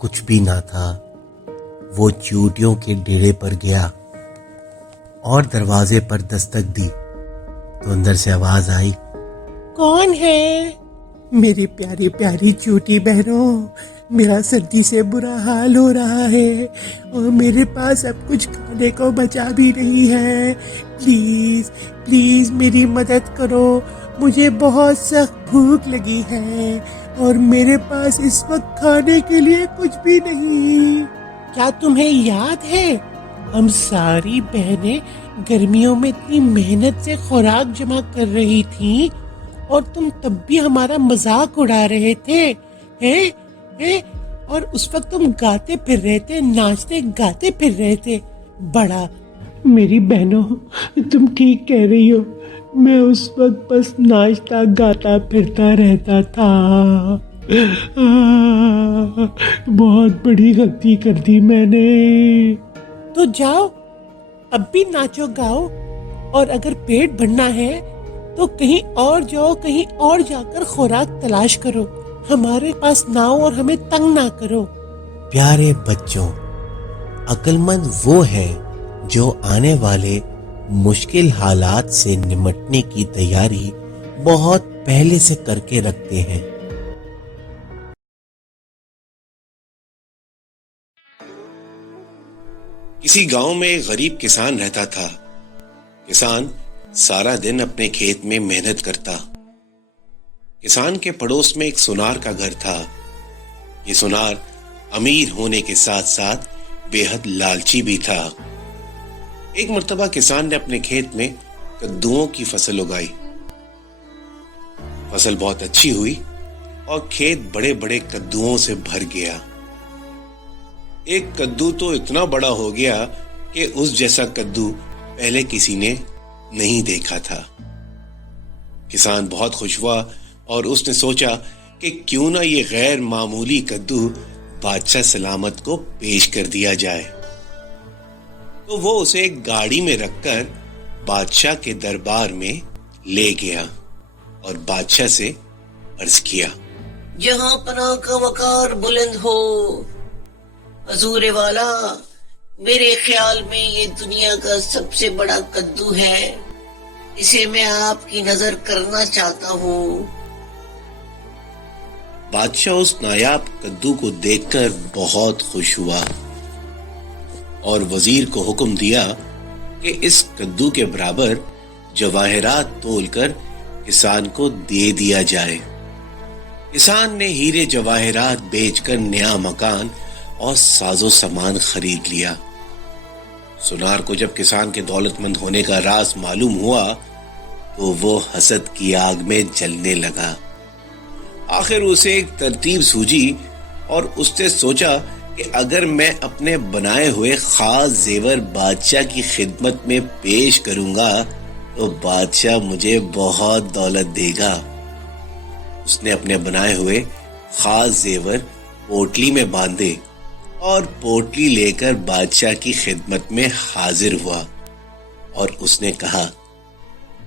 کچھ بھی نہ تھا۔ وہ چیونٹیوں کے ڈیرے پر گیا اور دروازے پر دستک دی تو اندر سے آواز آئی، کون ہے؟ میری پیاری پیاری چیونٹی بہنوں، میرا سردی سے برا حال ہو رہا ہے اور میرے پاس اب کچھ کھانے کو بچا بھی نہیں ہے۔ پلیز پلیز میری مدد کرو، مجھے بہت سخت بھوک لگی ہے اور میرے پاس اس وقت کھانے کے لیے کچھ بھی نہیں۔ کیا تمہیں یاد ہے ہم ساری بہنیں گرمیوں میں اتنی محنت سے خوراک جمع کر رہی تھیں اور تم تب بھی ہمارا مذاق اڑا رہے تھے اور اس وقت تم گاتے پھر رہے تھے، ناچتے گاتے پھر رہے تھے۔ بڑا میری بہنوں، تم ٹھیک کہہ رہی ہو، میں اس وقت بس ناچتا گاتا پھرتا رہتا تھا۔ بہت بڑی غلطی کر دی میں نے۔ تو جاؤ اب بھی ناچو گاؤ، اور اگر پیٹ بھرنا ہے تو کہیں اور جاؤ، کہیں اور جا کر خوراک تلاش کرو، ہمارے پاس نہ ہو اور ہمیں تنگ نہ کرو۔ پیارے بچوں، عقل مند وہ ہے جو آنے والے مشکل حالات سے نمٹنے کی تیاری بہت پہلے سے کر کے رکھتے ہیں۔ کسی گاؤں میں ایک غریب کسان رہتا تھا۔ کسان سارا دن اپنے کھیت میں محنت کرتا۔ کسان کے پڑوس میں ایک سونار کا گھر تھا۔ یہ سونار امیر ہونے کے ساتھ ساتھ بے حد لالچی بھی تھا۔ ایک مرتبہ کسان نے اپنے کھیت میں کدوؤں کی فصل اگائی۔ فصل بہت اچھی ہوئی اور کھیت بڑے بڑے کدوؤں سے بھر گیا۔ ایک کدو تو اتنا بڑا ہو گیا کہ اس جیسا کدو پہلے کسی نے نہیں دیکھا تھا۔ کسان بہت خوش ہوا اور اس نے سوچا کہ کیوں نہ یہ غیر معمولی کدو بادشاہ سلامت کو پیش کر دیا جائے۔ تو وہ اسے ایک گاڑی میں رکھ کر بادشاہ کے دربار میں لے گیا اور بادشاہ سے عرض کیا، جہاں پناہ کا وقار بلند ہو، حضور والا، میرے خیال میں یہ دنیا کا سب سے بڑا کدو ہے، اسے میں آپ کی نظر کرنا چاہتا ہوں۔ بادشاہ اس نایاب کدو کو دیکھ کر بہت خوش ہوا اور وزیر کو حکم دیا کہ اس کدو کے برابر جواہرات تول کر کسان کو دے دیا جائے۔ کسان نے ہیرے جواہرات بیچ کر نیا مکان اور ساز و سامان خرید لیا۔ سونار کو جب کسان کے دولت مند ہونے کا راز معلوم ہوا تو وہ حسد کی آگ میں جلنے لگا۔ آخر اسے ایک ترتیب سوجی اور اس نے سوچا کہ اگر میں اپنے بنائے ہوئے خاص زیور بادشاہ کی خدمت میں پیش کروں گا تو بادشاہ مجھے بہت دولت دے گا۔ اس نے اپنے بنائے ہوئے خاص زیور پوٹلی میں باندھے اور پوٹلی لے کر بادشاہ کی خدمت میں حاضر ہوا اور اس نے کہا،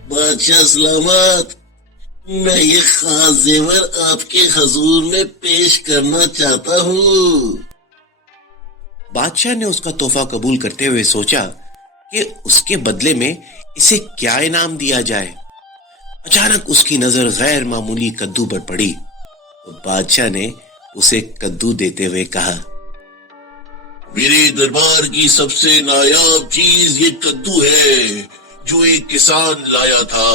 بادشاہ سلامت، میں یہ خاص زیور آپ کے حضور میں پیش کرنا چاہتا ہوں۔ بادشاہ نے اس کا تحفہ قبول کرتے ہوئے سوچا کہ اس کے بدلے میں اسے کیا انعام دیا جائے۔ اچانک اس کی نظر غیر معمولی کدو پر پڑی تو بادشاہ نے اسے کدو دیتے ہوئے کہا، میرے دربار کی سب سے نایاب چیز یہ کدو ہے جو ایک کسان لایا تھا،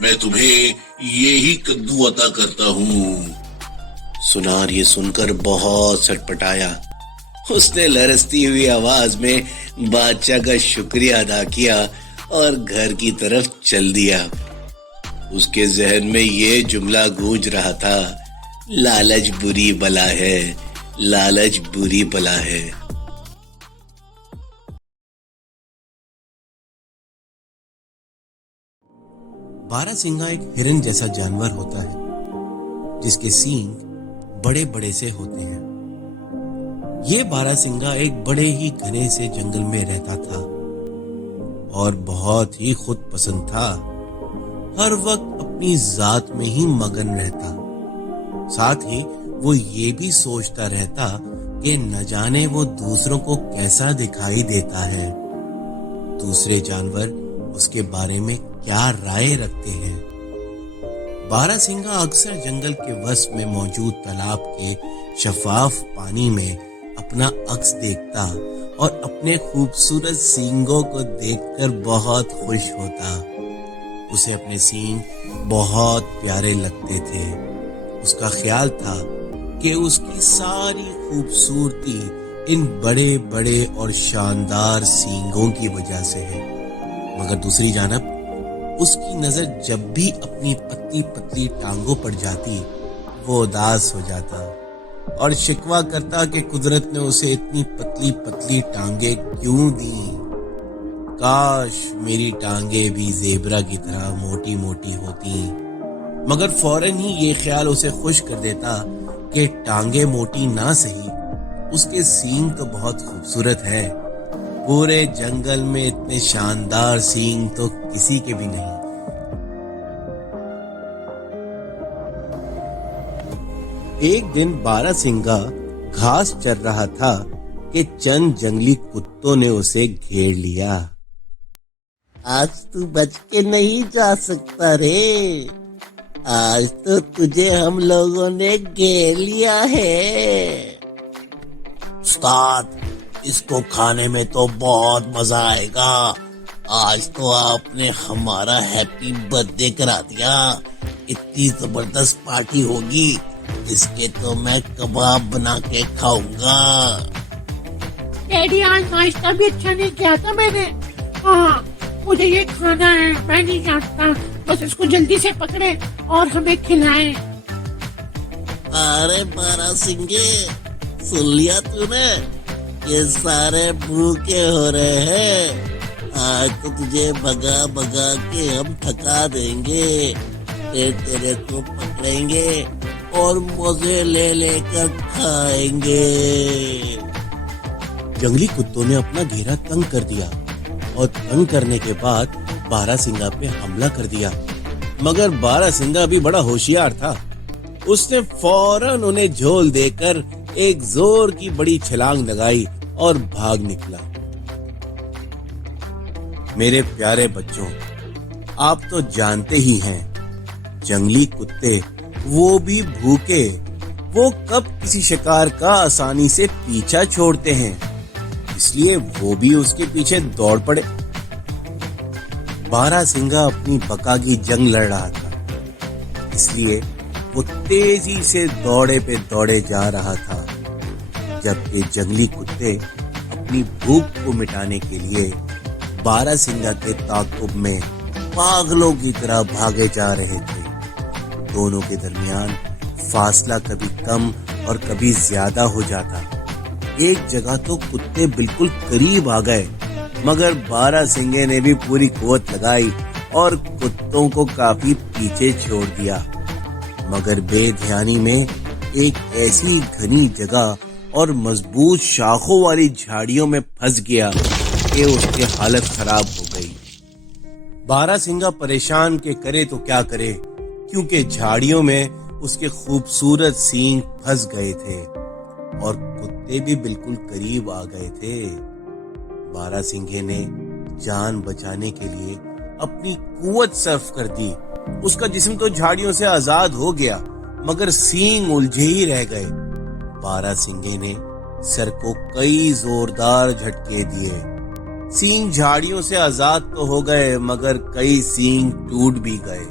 میں تمہیں یہی کدو عطا کرتا ہوں۔ سونار یہ سن کر بہت سٹپٹایا۔ اس نے لرزتی ہوئی آواز میں بادشاہ کا شکریہ ادا کیا اور گھر کی طرف چل دیا۔ اس کے ذہن میں یہ جملہ گونج رہا تھا، لالچ بری بلا ہے، لالچ بری بلا ہے۔ بارہ سنگھا ایک ہرن جیسا جانور ہوتا ہے جس کے سینگ بڑے بڑے سے ہوتے ہیں۔ یہ بارہ سنگھا ایک بڑے ہی گھنے سے جنگل میں رہتا تھا اور بہت ہی خود پسند تھا۔ ہر وقت اپنی ذات میں ہی مگن رہتا، ساتھ ہی وہ یہ بھی سوچتا رہتا کہ نہ جانے وہ دوسروں کو کیسا دکھائی دیتا ہے، دوسرے جانور اس کے بارے میں کیا رائے رکھتے ہیں۔ باراسنگا اکثر جنگل کے وسط میں موجود تالاب کے شفاف پانی میں اپنا عکس دیکھتا اور اپنے خوبصورت سینگوں کو دیکھ کر بہت خوش ہوتا۔ اسے اپنے سینگ بہت پیارے لگتے تھے۔ اس کا خیال تھا کہ اس کی ساری خوبصورتی ان بڑے بڑے اور شاندار سینگوں کی وجہ سے ہے، مگر دوسری جانب اس کی نظر جب بھی اپنی پتلی پتلی ٹانگوں پر جاتی وہ اداس ہو جاتا اور شکوہ کرتا کہ قدرت نے اسے اتنی پتلی پتلی ٹانگیں کیوں دیں، کاش میری ٹانگیں بھی زیبرا کی طرح موٹی موٹی ہوتی۔ مگر فوراً ہی یہ خیال اسے خوش کر دیتا کہ ٹانگیں موٹی نہ سہی، اس کے سینگ تو بہت خوبصورت ہے، پورے جنگل میں اتنے شاندار سینگ تو کسی کے بھی نہیں۔ ایک دن باراسنگا گھاس چر رہا تھا کہ چند جنگلی کتوں نے اسے گھیر لیا۔ آج تو بچ کے نہیں جا سکتا رے، آج تو تجھے ہم لوگوں نے گھیر لیا ہے۔ استاد، اس کو کھانے میں تو بہت مزہ آئے گا، آج تو آپ نے ہمارا ہیپی برتھ ڈے کرا دیا، اتنی زبردست پارٹی ہوگی جس کے تو میں کباب بنا کے کھاؤں گا۔ ڈیڈی آج ناشتہ بھی اچھا نہیں کیا تھا میں نے، ہاں مجھے یہ کھانا ہے، میں نہیں جانتا، بس اس کو جلدی سے پکڑے اور ہمیں کھلائیں۔ ارے باراسنگے، سن لیا تو نے، یہ سارے بھوکے ہو رہے ہیں، آج تو تجھے بھگا بھگا کے ہم تھکا دیں گے، پھر تیرے کو پکڑیں گے اور مزے لے لے کر کھائیں گے۔ جنگلی کتوں نے اپنا گھیرا تنگ کر دیا اور تنگ کرنے کے بعد باراسنگا پہ حملہ کر دیا، مگر باراسنگا بھی بڑا ہوشیار تھا، اس نے فوراً انہیں جھول دے کر ایک زور کی بڑی چھلانگ لگائی اور بھاگ نکلا۔ میرے پیارے بچوں، آپ تو جانتے ہی ہیں جنگلی کتے، وہ بھی بھوکے، وہ کب کسی شکار کا آسانی سے پیچھا چھوڑتے ہیں، اس لیے وہ بھی اس کے پیچھے دوڑ پڑے۔ باراسنگا اپنی بقا کی جنگ لڑ رہا تھا، اس لیے وہ تیزی سے دوڑے پہ دوڑے جا رہا تھا، جبکہ جنگلی کتے اپنی بھوک کو مٹانے کے لیے باراسنگا کے تعاقب میں پاگلوں کی طرح بھاگے جا رہے تھے۔ دونوں کے درمیان فاصلہ کبھی کم اور کبھی زیادہ ہو جاتا، ایک جگہ تو کتے بالکل قریب آ گئے، مگر باراسنگے نے بھی پوری قوت لگائی اور کتوں کو کافی پیچھے چھوڑ دیا، مگر بے دھیانی میں ایک ایسی گھنی جگہ اور مضبوط شاخوں والی جھاڑیوں میں پھنس گیا کہ اس کی حالت خراب ہو گئی۔ باراسنگا پریشان کہ کرے تو کیا کرے، کیونکہ جھاڑیوں میں اس کے خوبصورت سینگ پھنس گئے تھے اور کتے بھی بالکل قریب آ گئے تھے۔ باراسنگے نے جان بچانے کے لیے اپنی قوت صرف کر دی، اس کا جسم تو جھاڑیوں سے آزاد ہو گیا، مگر سینگ الجھے ہی رہ گئے۔ باراسنگے نے سر کو کئی زوردار جھٹکے دیے، سینگ جھاڑیوں سے آزاد تو ہو گئے مگر کئی سینگ ٹوٹ بھی گئے۔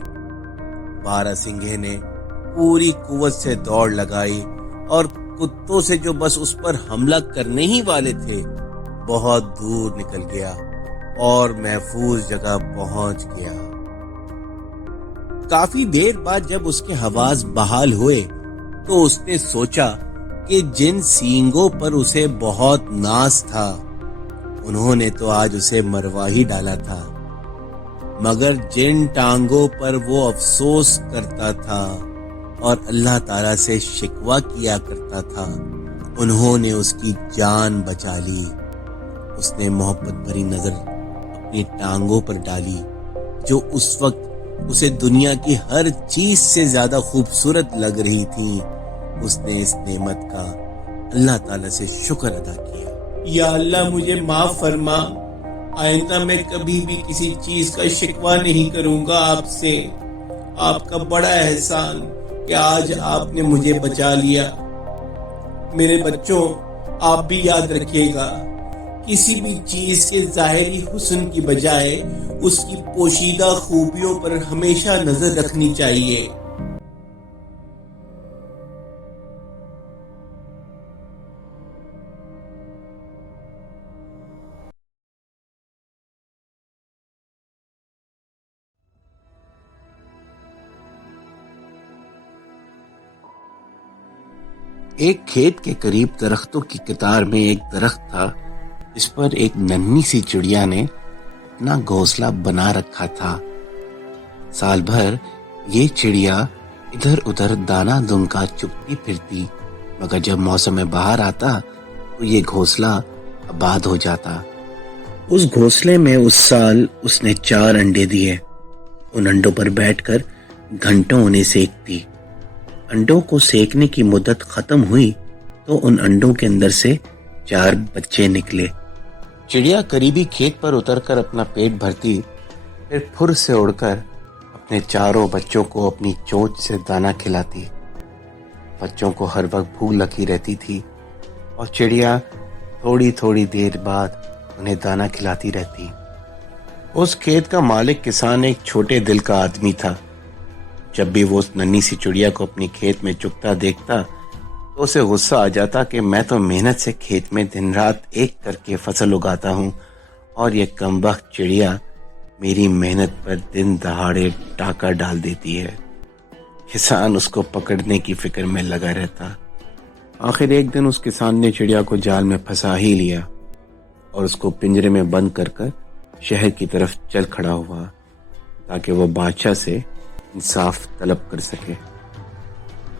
باراسنگے نے پوری قوت سے دوڑ لگائی اور کتوں سے جو بس اس پر حملہ کرنے ہی والے تھے بہت دور نکل گیا اور محفوظ جگہ پہنچ گیا۔ کافی دیر بعد جب اس کے حواس بحال ہوئے تو اس نے سوچا کہ جن سینگوں پر اسے بہت ناز تھا انہوں نے تو آج اسے مروا ہی ڈالا تھا، مگر جن ٹانگوں پر وہ افسوس کرتا تھا اور اللہ تعالیٰ سے شکوہ کیا کرتا تھا انہوں نے اس کی جان بچا لی۔ اس نے محبت بھری نظر اپنی ٹانگوں پر ڈالی جو اس وقت اسے دنیا کی ہر چیز سے زیادہ خوبصورت لگ رہی تھی۔ اس نے اس نعمت کا اللہ تعالیٰ سے شکر ادا کیا۔ یا اللہ مجھے معاف فرما، آئندہ میں کبھی بھی کسی چیز کا شکوہ نہیں کروں گا آپ سے۔ آپ کا بڑا احسان کہ آج آپ نے مجھے بچا لیا۔ میرے بچوں، آپ بھی یاد رکھیے گا، کسی بھی چیز کے ظاہری حسن کی بجائے اس کی پوشیدہ خوبیوں پر ہمیشہ نظر رکھنی چاہیے۔ ایک کھیت کے قریب درختوں کی قطار میں ایک درخت تھا جس پر ایک ننھی سی چڑیا نے اپنا گھونسلہ بنا رکھا تھا۔ سال بھر یہ چڑیا ادھر ادھر دانا دنکا چگتی پھرتی، مگر جب موسم بہار آتا تو یہ گھونسلہ آباد ہو جاتا۔ اس گھونسلے میں اس سال اس نے 4 انڈے دیے۔ ان انڈوں پر بیٹھ کر گھنٹوں انہیں سیکتی۔ انڈوں کو سیکنے کی مدت ختم ہوئی تو ان انڈوں کے اندر سے 4 بچے نکلے۔ چڑیا قریبی کھیت پر اتر کر اپنا پیٹ بھرتی، پھر پھر سے اڑ کر اپنے 4 بچوں کو اپنی چونچ سے دانا کھلاتی۔ بچوں کو ہر وقت بھوک لگی رہتی تھی اور چڑیا تھوڑی تھوڑی دیر بعد انہیں دانا کھلاتی رہتی۔ اس کھیت کا مالک کسان ایک چھوٹے دل کا آدمی تھا۔ جب بھی وہ اس ننھی سی چڑیا کو اپنی کھیت میں چگتا دیکھتا تو اسے غصہ آ جاتا کہ میں تو محنت سے کھیت میں دن رات ایک کر کے فصل اگاتا ہوں اور یہ کمبخت چڑیا میری محنت پر دن دہاڑے ڈاکہ ڈال دیتی ہے۔ کسان اس کو پکڑنے کی فکر میں لگا رہتا۔ آخر ایک دن اس کسان نے چڑیا کو جال میں پھنسا ہی لیا اور اس کو پنجرے میں بند کر کر شہر کی طرف چل کھڑا ہوا تاکہ وہ بادشاہ سے انصاف طلب کر سکے۔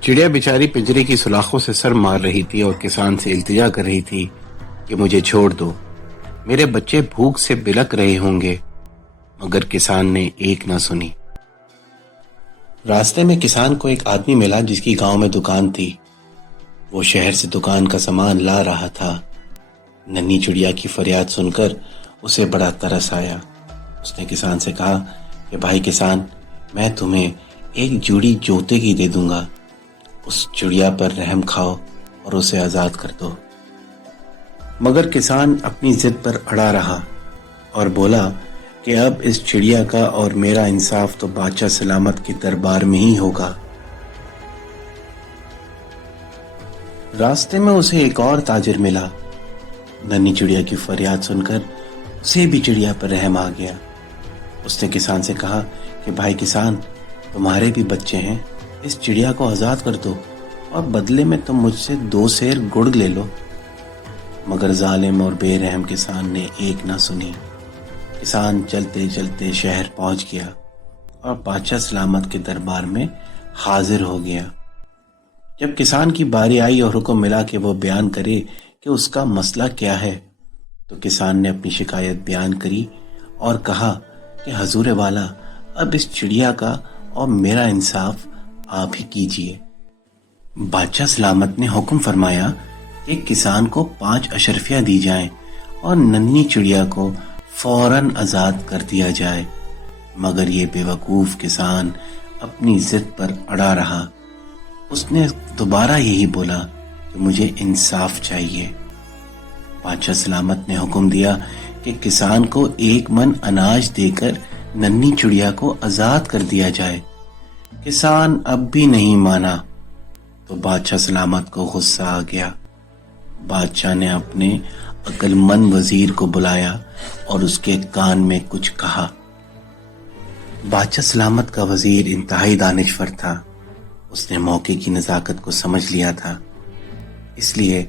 چڑیا بیچاری پنجرے کی سلاخوں سے سر مار رہی تھی اور کسان سے التجا کر رہی تھی کہ مجھے چھوڑ دو، میرے بچے بھوک سے بلک رہے ہوں گے، مگر کسان نے ایک نہ سنی۔ راستے میں کسان کو ایک آدمی ملا جس کی گاؤں میں دکان تھی۔ وہ شہر سے دکان کا سامان لا رہا تھا۔ ننھی چڑیا کی فریاد سن کر اسے بڑا ترس آیا۔ اس نے کسان سے کہا کہ بھائی کسان، میں تمہیں ایک جوڑی جوتے کی دے دوں گا، اس چڑیا پر رحم کھاؤ اور اسے آزاد کر دو۔ مگر کسان اپنی ضد پر اڑا رہا اور بولا کہ اب اس چڑیا کا اور میرا انصاف تو بادشاہ سلامت کے دربار میں ہی ہوگا۔ راستے میں اسے ایک اور تاجر ملا۔ ننھی چڑیا کی فریاد سن کر اسے بھی چڑیا پر رحم آ گیا۔ اس نے کسان سے کہا کہ بھائی کسان، تمہارے بھی بچے ہیں، اس چڑیا کو آزاد کر دو اور بدلے میں تم مجھ سے 2 سیر گڑ لے لو۔ مگر ظالم اور بے رحم کسان نے ایک نہ سنی۔ کسان چلتے چلتے شہر پہنچ گیا اور بادشاہ سلامت کے دربار میں حاضر ہو گیا۔ جب کسان کی باری آئی اور حکم ملا کہ وہ بیان کرے کہ اس کا مسئلہ کیا ہے، تو کسان نے اپنی شکایت بیان کری اور کہا کہ حضور والا، اب اس چڑیا کا اور میرا انصاف آپ ہی کیجیے۔ بادشاہ سلامت نے حکم فرمایا کہ کسان کو 5 اشرفیاں دی جائیں اور ننھی چڑیا کو فوراً آزاد کر دیا جائے۔ مگر یہ بے وقوف کسان اپنی ضد پر اڑا رہا۔ اس نے دوبارہ یہی بولا کہ مجھے انصاف چاہیے۔ بادشاہ سلامت نے حکم دیا کہ کسان کو 1 من اناج دے کر ننھی چڑیا کو آزاد کر دیا جائے۔ کسان اب بھی نہیں مانا تو بادشاہ سلامت کو غصہ آ گیا۔ بادشاہ نے اپنے عقل مند وزیر کو بلایا اور اس کے کان میں کچھ کہا۔ بادشاہ سلامت کا وزیر انتہائی دانشور تھا۔ اس نے موقع کی نزاکت کو سمجھ لیا تھا، اس لیے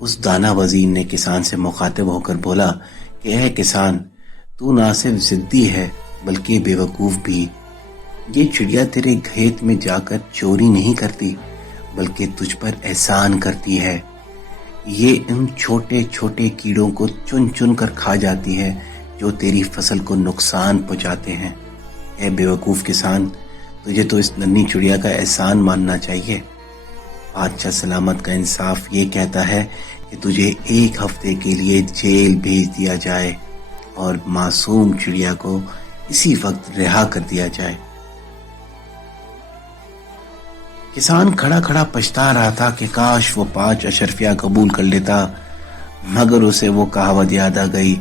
اس دانا وزیر نے کسان سے مخاطب ہو کر بولا کہ اے کسان، تو نہ صرف ضدی ہے بلکہ بے وقوف بھی۔ یہ چڑیا تیرے کھیت میں جا کر چوری نہیں کرتی بلکہ تجھ پر احسان کرتی ہے۔ یہ ان چھوٹے چھوٹے کیڑوں کو چن چن کر کھا جاتی ہے جو تیری فصل کو نقصان پہنچاتے ہیں۔ اے بے وقوف کسان، تجھے تو اس ننھی چڑیا کا احسان ماننا چاہیے۔ بادشاہ سلامت کا انصاف یہ کہتا ہے کہ تجھے 1 ہفتے کے لیے جیل بھیج دیا جائے اور معصوم چڑیا کو اسی وقت رہا کر دیا جائے۔ کسان کھڑا کھڑا پچھتا رہا تھا کہ کاش وہ 5 اشرفیہ قبول کر لیتا، مگر اسے وہ کہاوت یاد آ گئی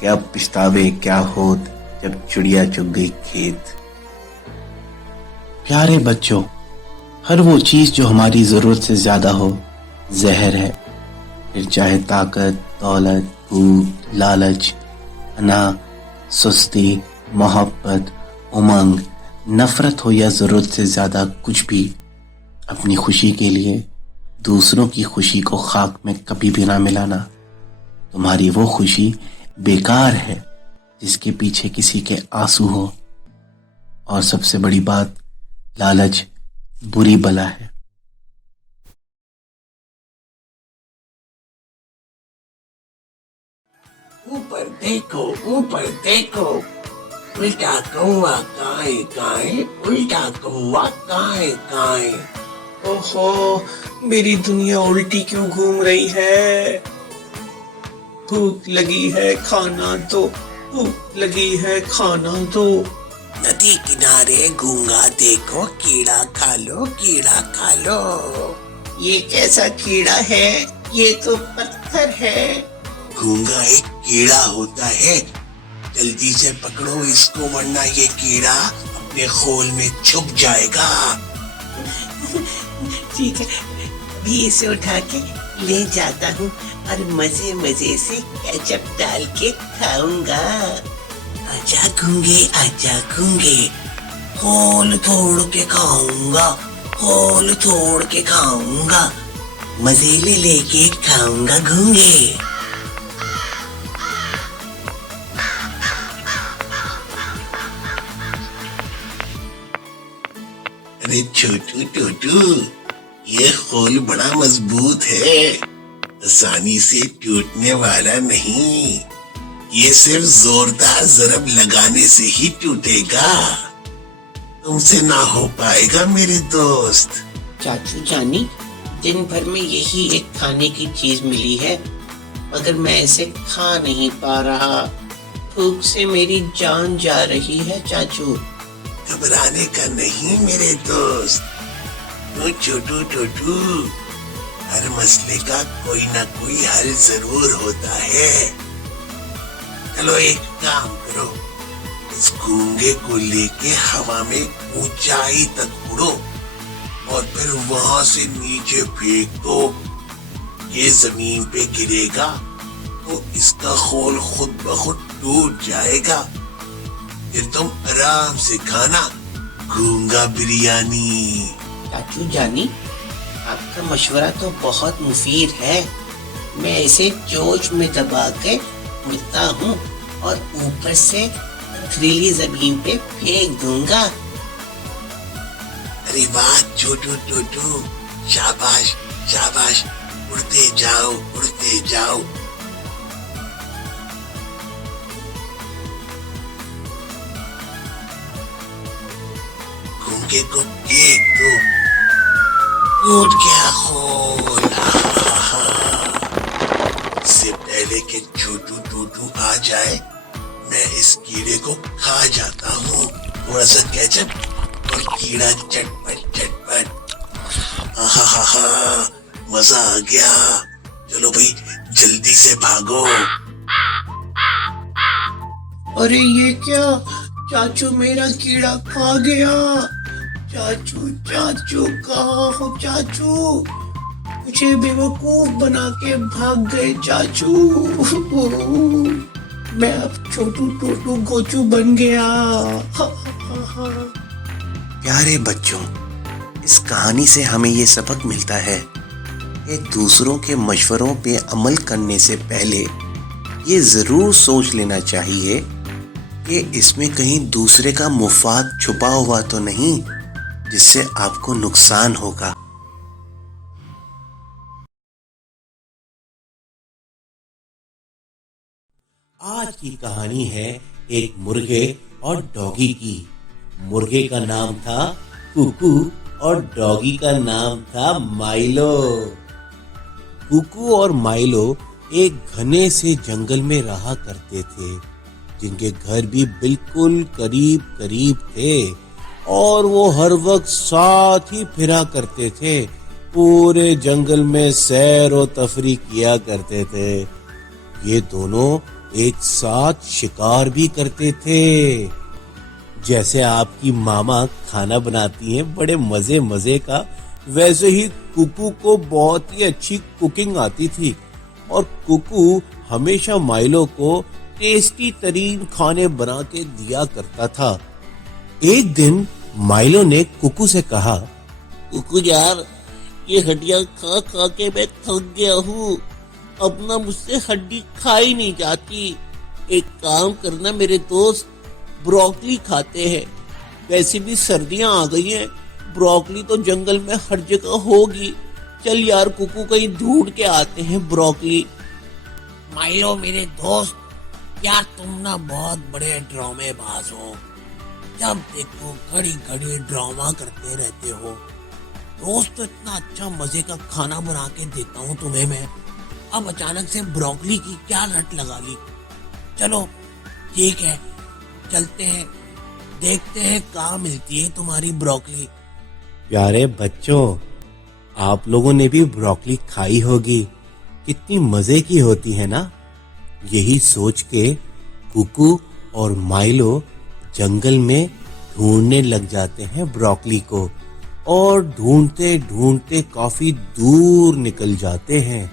کہ اب پچھتاوے کیا ہوت جب چڑیا چگ گئی کھیت۔ پیارے بچوں، ہر وہ چیز جو ہماری ضرورت سے زیادہ ہو زہر ہے، پھر چاہے طاقت، دولت، بھوک، لالچ، انا، سستی، محبت، امنگ، نفرت ہو یا ضرورت سے زیادہ کچھ بھی، اپنی خوشی کے لیے دوسروں کی خوشی کو خاک میں کبھی بھی نہ ملانا۔ تمہاری وہ خوشی بیکار ہے جس کے پیچھے کسی کے آنسو ہو، اور سب سے بڑی بات، لالچ بری بلا ہے۔ اوپر دیکھو، اوپر دیکھو، الٹا کوا کائیں کائیں، الٹا کوا کائیں کائیں۔ اوہو، میری دنیا الٹی کیوں گھوم رہی ہے؟ بھوک لگی ہے کھانا دو، بھوک لگی ہے کھانا دو۔ ندی کنارے گونگا دیکھو، کیڑا کھا لو، کیڑا کھا لو۔ یہ کیسا کیڑا ہے؟ یہ تو پتھر ہے۔ گونگا ایک کیڑا ہوتا ہے، جلدی سے پکڑو اس کو ورنہ یہ کیڑا اپنے خول میں چھپ جائے گا۔ ٹھیک ہے، ابھی اسے اٹھا کے لے جاتا ہوں اور مزے مزے سے کیچپ ڈال کے کھاؤں گا۔ آجا گونگے، آجا گونگے، خول توڑ کے کھاؤں گا، خول توڑ کے کھاؤں گا، مزے لے لے کے کھاؤں گا گونگے۔ ارے چھوٹو ٹوٹو، یہ خول بڑا مضبوط ہے، آسانی سے ٹوٹنے والا نہیں، یہ صرف زوردار ضرب لگانے سے ہی ٹوٹے گا، تم سے نہ ہو پائے گا میرے دوست۔ چاچو جانی، دن بھر میں یہی ایک کھانے کی چیز ملی ہے، مگر میں اسے کھا نہیں پا رہا، بھوک سے میری جان جا رہی ہے چاچو۔ گھبرانے کا نہیں میرے دوست، تو چھوٹو ٹوٹو، ہر مسئلے کا کوئی نہ کوئی حل ضرور ہوتا ہے۔ چلو ایک کام کرو، اس گونگے کو لے کے ہوا میں اونچائی تک اڑو اور پھر وہاں سے نیچے پھینک دو، یہ زمین پہ گرے گا تو اس کا خول خود بخود ٹوٹ جائے گا، پھر تم آرام سے کھانا گونگا بریانی۔ چاچو جانی، آپ کا مشورہ تو بہت مفید ہے، میں اسے چونچ میں دبا کے اڑتا ہوں اور اوپر سے پتھریلی زمین پہ پھینک دوں گا۔ ارے واہ چھوٹو ٹوٹو، شاباش شاباش، اڑتے جاؤ اڑتے جاؤ۔ گونگے کو پھینک دو، ٹوٹ گیا خول۔ اس سے پہلے کہ چھوٹو ٹوٹو آ جائے میں اس کیڑے کو کھا جاتا ہوں، تھوڑا سا کیچپ اور کیڑا چٹپٹ چٹپٹ۔ مزہ آ گیا، چلو بھائی جلدی سے بھاگو۔ ارے یہ کیا، چاچو میرا کیڑا کھا گیا۔ چاچو چاچو کہاں ہو چاچو، مجھے بیوقوف بنا کے بھاگ گئے چاچو، میں اب چھوٹو ٹوٹو گوچو بن گیا۔ پیارے بچوں، اس کہانی سے ہمیں یہ سبق ملتا ہے کہ دوسروں کے مشوروں پہ عمل کرنے سے پہلے یہ ضرور سوچ لینا چاہیے کہ اس میں کہیں دوسرے کا مفاد چھپا ہوا تو نہیں جس سے آپ کو نقصان ہوگا۔ آج کی کہانی ہے ایک مرغے اور ڈوگی کی۔ مرغے کا نام تھا کوکو اور ڈاگی کا نام تھا مائلو۔ کوکو اور مائلو ایک گھنے سے جنگل میں رہا کرتے تھے، جن کے گھر بھی بالکل قریب قریب تھے، اور وہ ہر وقت ساتھ ہی پھرا کرتے تھے، پورے جنگل میں سیر و تفریح کیا کرتے تھے۔ یہ دونوں ایک ساتھ شکار بھی کرتے تھے۔ جیسے آپ کی ماما کھانا بناتی ہیں بڑے مزے کا، ویسے ہی کوکو کو بہت ہی اچھی کوکنگ آتی تھی، اور کوکو ہمیشہ مائلو کو ٹیسٹی ترین کھانے بنا کے دیا کرتا تھا۔ ایک دن مائلو نے کوکو سے کہا، کوکو یار، یہ ہڈیاں کھا کھا کے میں تھک گیا ہوں، اب نہ مجھ سے ہڈی کھائی نہیں جاتی۔ ایک کام کرنا میرے دوست، بروکلی کھاتے ہیں، ویسے بھی سردیاں آ گئی ہیں، بروکلی تو جنگل میں ہر جگہ ہوگی، چل یار کوکو کہیں ڈھونڈ کے آتے ہیں بروکلی۔ مائلو میرے دوست، یار تم نا بہت بڑے ڈرامے باز ہو، جب دیکھو گھڑی گھڑی ڈراما کرتے رہتے ہو۔ روز تو اتنا اچھا مزے کا کھانا بنا کے دیتا ہوں تمہیں میں، اب اچانک سے بروکلی کی کیا لت لگا لی؟ چلو ٹھیک ہے، چلتے ہیں، دیکھتے ہیں کہاں ملتی ہے تمہاری بروکلی۔ پیارے بچوں، آپ لوگوں نے بھی بروکلی کھائی ہوگی، کتنی مزے کی ہوتی ہے نا۔ یہی سوچ کے کوکو اور مائلو جنگل میں ڈھونڈنے لگ جاتے ہیں بروکلی کو، اور ڈھونڈتے ڈھونڈتے کافی دور نکل جاتے ہیں۔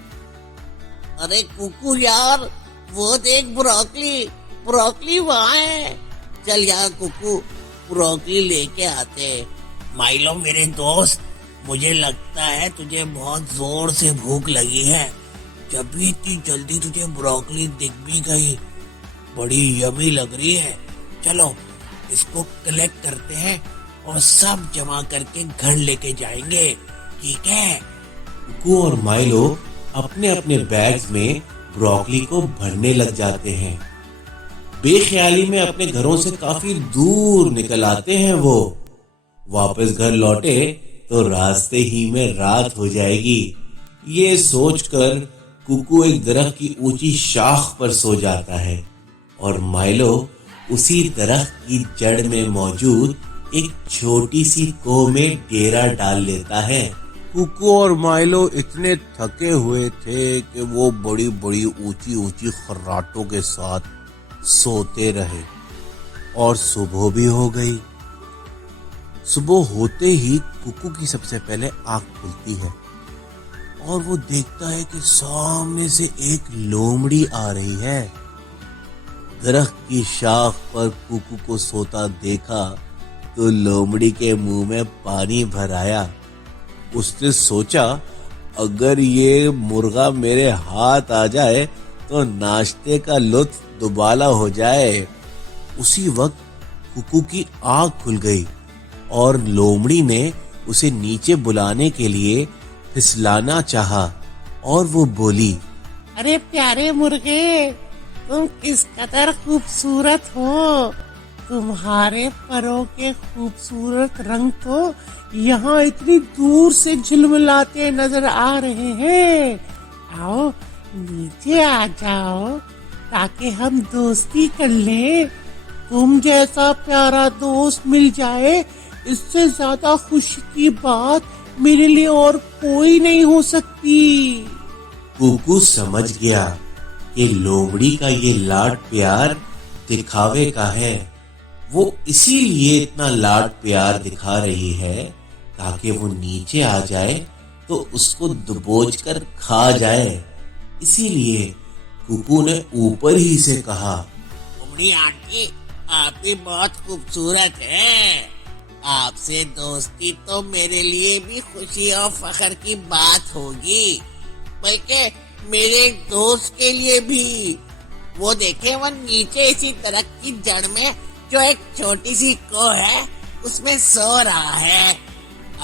ارے کوکو یار، وہ دیکھ بروکلی وہاں ہے، چل یار کوکو بروکلی لے کے آتے۔ مائلو میرے دوست، مجھے لگتا ہے تجھے بہت زور سے بھوک لگی ہے، جب بھی اتنی جلدی تجھے بروکلی دکھ بھی گئی، بڑی یمی لگ رہی ہے۔ چلو اس کو کلیکٹ کرتے ہیں اور سب جمع کر کے گھر لے کے جائیں گے، ٹھیک ہے؟ کوکو اور مائلو اپنے اپنے بیگز میں بروکلی کو بھرنے لگ جاتے ہیں۔ بے خیالی میں اپنے گھروں سے کافی دور نکل آتے ہیں۔ وہ واپس گھر لوٹے تو راستے ہی میں رات ہو جائے گی۔ یہ سوچ کر کوکو ایک درخت کی اونچی شاخ پر سو جاتا ہے، اور مائلو اسی درخت کی جڑ میں موجود ایک چھوٹی سی کوہ میں ڈیرا ڈال لیتا ہے۔ کوکو اور مائلو اتنے تھکے ہوئے تھے کہ وہ بڑی بڑی اونچی خراٹوں کے ساتھ سوتے رہے، اور صبح بھی ہو گئی۔ صبح ہوتے ہی کوکو کی سب سے پہلے آنکھ کھلتی ہے، اور وہ دیکھتا ہے کہ سامنے سے ایک لومڑی آ رہی ہے۔ درخت کی شاخ پر کوکو کو سوتا دیکھا تو لومڑی کے منہ میں پانی بھر آیا۔ اس نے سوچا، اگر یہ مرغا میرے ہاتھ آ جائے تو ناشتے کا لطف دوبالا ہو جائے۔ اسی وقت کوکو کی آنکھ کھل گئی، اور لومڑی نے اسے نیچے بلانے کے لیے پھسلانا چاہا، اور وہ بولی، ارے پیارے مرغے، تم کس قدر خوبصورت ہو، تمہارے پروں کے خوبصورت رنگ تو یہاں اتنی دور سے جھلملاتے نظر آ رہے ہیں، آؤ نیچے آ جاؤ تاکہ ہم دوستی کر لیں۔ تم جیسا پیارا دوست مل جائے، اس سے زیادہ خوشی کی بات میرے لیے اور کوئی نہیں ہو سکتی۔ کوکو سمجھ گیا کہ لومڑی کا یہ لاڈ پیار دکھاوے کا ہے۔ وہ اسی لیے اتنا لاڈ پیار دکھا رہی ہے تاکہ وہ نیچے آ جائے تو اس کو دبوچ کر کھا جائے۔ اسی لیے کوکو نے اوپر ہی سے کہا، لومڑی آنٹی، آپ بھی بہت خوبصورت ہیں، آپ سے دوستی تو میرے لیے بھی خوشی اور فخر کی بات ہوگی، بلکہ میرے دوست کے لیے بھی۔ وہ دیکھیں، وہ نیچے اسی درخت کی جڑ میں جو ایک چھوٹی سی کوہ ہے اس میں سو رہا ہے،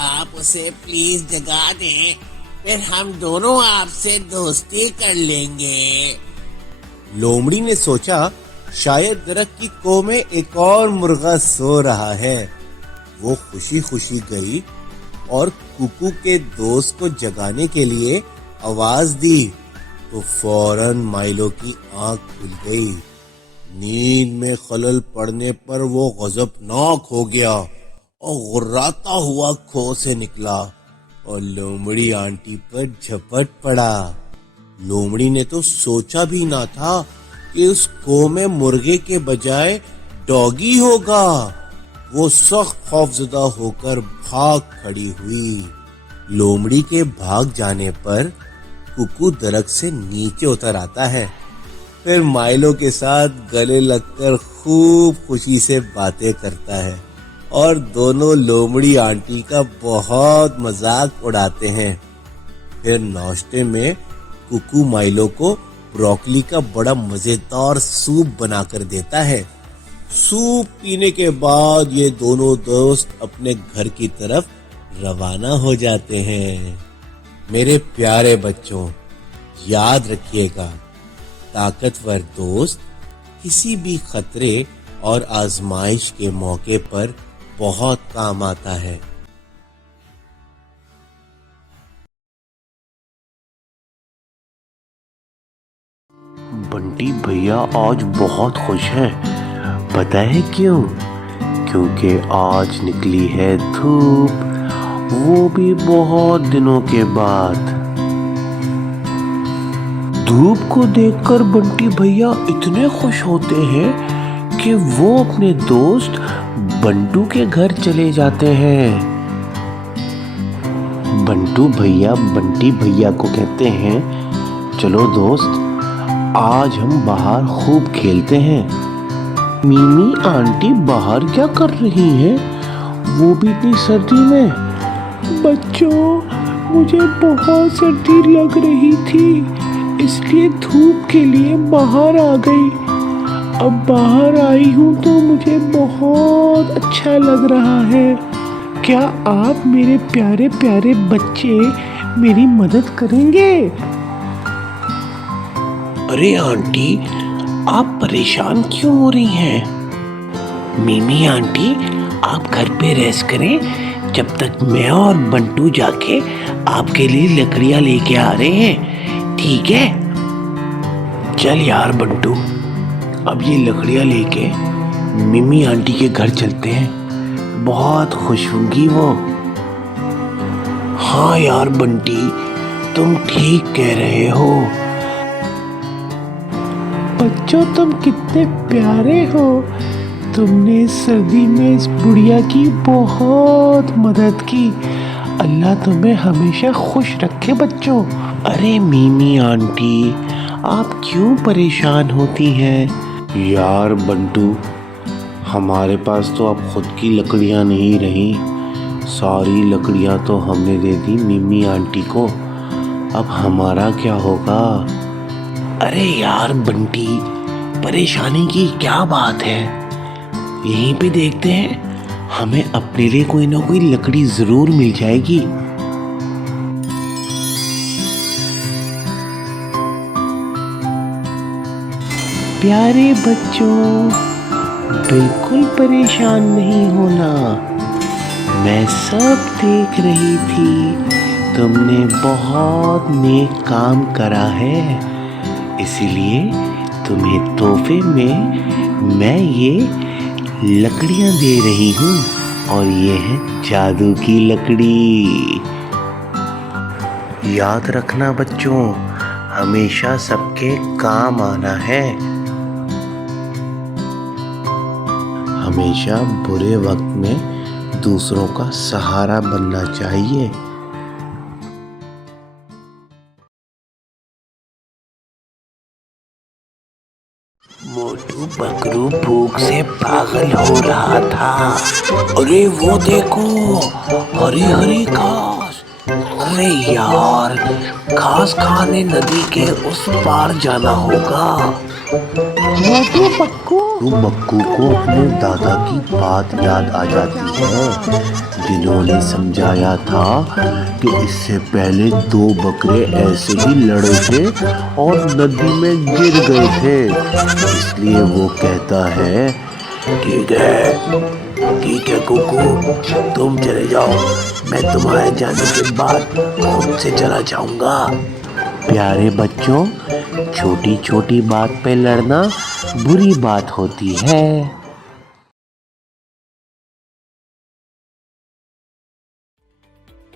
آپ اسے پلیز جگا دیں، پھر ہم دونوں آپ سے دوستی کر لیں گے۔ لومڑی نے سوچا شاید درخت کی کوہ میں ایک اور مرغا سو رہا ہے۔ وہ خوشی خوشی گئی اور ککو کے دوست کو جگانے کے لیے آواز دی تو فوراً مائلو کی آنکھ کھل گئی۔ نیند میں خلل پڑنے پر وہ غضبناک ہو گیا اور غراتا ہوا کھو سے نکلا اور لومڑی آنٹی پر جھپٹ پڑا۔ لومڑی نے تو سوچا بھی نہ تھا کہ اس کھو میں مرغے کے بجائے ڈاگی ہوگا۔ وہ سخت خوفزدہ ہو کر بھاگ کھڑی ہوئی۔ لومڑی کے بھاگ جانے پر ککو درخت سے نیچے اتر آتا ہے، پھر مائلو کے ساتھ گلے لگ کر خوب خوشی سے باتیں کرتا ہے اور دونوں لومڑی آنٹی کا بہت مذاق اڑاتے ہیں۔ پھر ناشتے میں ککو مائلو کو بروکلی کا بڑا مزیدار سوپ بنا کر دیتا ہے۔ سوپ پینے کے بعد یہ دونوں دوست اپنے گھر کی طرف روانہ ہو جاتے ہیں۔ میرے پیارے بچوں، یاد رکھیے گا، طاقتور دوست کسی بھی خطرے اور آزمائش کے موقع پر بہت کام آتا ہے۔ بنٹی بھیا آج بہت خوش ہیں، پتہ ہے کیوں؟ کیونکہ آج نکلی ہے دھوپ، وہ بھی بہت دنوں کے بعد۔ دھوپ کو دیکھ کر بنٹی بھیا اتنے خوش ہوتے ہیں کہ وہ اپنے دوست بنٹو کے گھر چلے جاتے ہیں۔ بنٹو بھیا بنٹی بھیا کو کہتے ہیں، چلو دوست، آج ہم باہر خوب کھیلتے ہیں۔ میمی آنٹی باہر کیا کر رہی ہیں، وہ بھی اتنی سردی میں؟ بچوں، مجھے بہت سردی لگ رہی تھی، اس لیے دھوپ کے لیے باہر آ گئی۔ اب باہر آئی ہوں تو مجھے بہت اچھا لگ رہا ہے۔ کیا آپ میرے پیارے پیارے بچے میری مدد کریں گے؟ ارے آنٹی، آپ پریشان کیوں ہو رہی ہیں؟ میمی آنٹی، آپ گھر پہ ریسٹ کریں جب تک میں اور بنٹو جا کے آپ کے لیے لکڑیاں لے کے آ رہے ہیں، ٹھیک ہے؟ چل یار بنٹو، اب یہ لکڑیاں لے کے ممی آنٹی کے گھر چلتے ہیں، بہت خوش ہوں گی وہ۔ ہاں یار بنٹی، تم ٹھیک کہہ رہے ہو۔ بچوں، تم کتنے پیارے ہو، تم نے سردی میں اس بڑھیا کی بہت مدد کی، اللہ تمہیں ہمیشہ خوش رکھے بچوں۔ ارے میمی آنٹی، آپ کیوں پریشان ہوتی ہیں؟ یار بنٹو، ہمارے پاس تو اب خود کی لکڑیاں نہیں رہی، ساری لکڑیاں تو ہم نے دے دی میمی آنٹی کو، اب ہمارا کیا ہوگا؟ ارے یار بنٹی، پریشانی کی کیا بات ہے، یہیں پہ دیکھتے ہیں، ہمیں اپنے لیے کوئی نہ کوئی لکڑی ضرور مل جائے گی۔ پیارے بچوں، بالکل پریشان نہیں ہونا، میں سب دیکھ رہی تھی، تم نے بہت نیک کام کرا ہے، اسی لیے تمہیں تحفے میں یہ لکڑیاں دے رہی ہوں، اور یہ ہے جادو کی لکڑی۔ یاد رکھنا بچوں، ہمیشہ سب کے کام آنا ہے، ہمیشہ برے وقت میں دوسروں کا سہارا بننا چاہیے۔ موٹو بکرو بھوک سے پاگل ہو رہا تھا۔ ارے وہ دیکھو، ہری ہری گھاس، ارے یار، گھاس کھانے ندی کے اس پار جانا ہوگا۔ موٹو بکو کو اپنے دادا کی بات یاد آ جاتی ہے، جنہوں نے سمجھایا تھا کہ اس سے پہلے 2 بکرے ایسے ہی لڑے تھے اور ندی میں گر گئے تھے، اس لیے وہ کہتا ہے، ٹھیک ہے کوکو، تم چلے جاؤ، میں تمہارے جانے کے بعد خود سے چلا جاؤں گا۔ پیارے بچوں، چھوٹی چھوٹی بات پہ لڑنا بری بات ہوتی ہے۔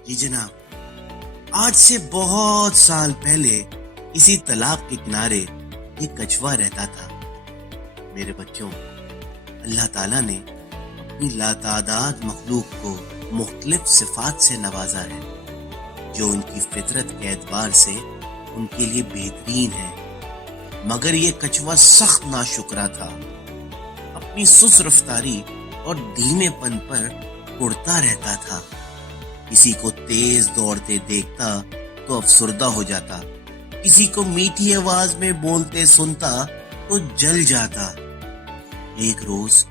جی جناب، آج سے بہت سال پہلے اسی تالاب کے کنارے یہ کچھوا رہتا تھا۔ میرے بچوں، اللہ تعالیٰ نے اپنی لاتعداد مخلوق کو مختلف صفات سے نوازا ہے جو ان کی فطرت کے اعتبار سے ان کے لیے بہترین ہے، مگر یہ کچھوا سخت ناشکرا تھا۔ اپنی سست رفتاری اور دھیمے پن پر اڑتا رہتا تھا۔ کسی کو تیز دوڑتے دیکھتا تو افسردہ ہو جاتا، کسی کو میٹھی آواز میں بولتے سنتا تو جل جاتا۔ ایک روز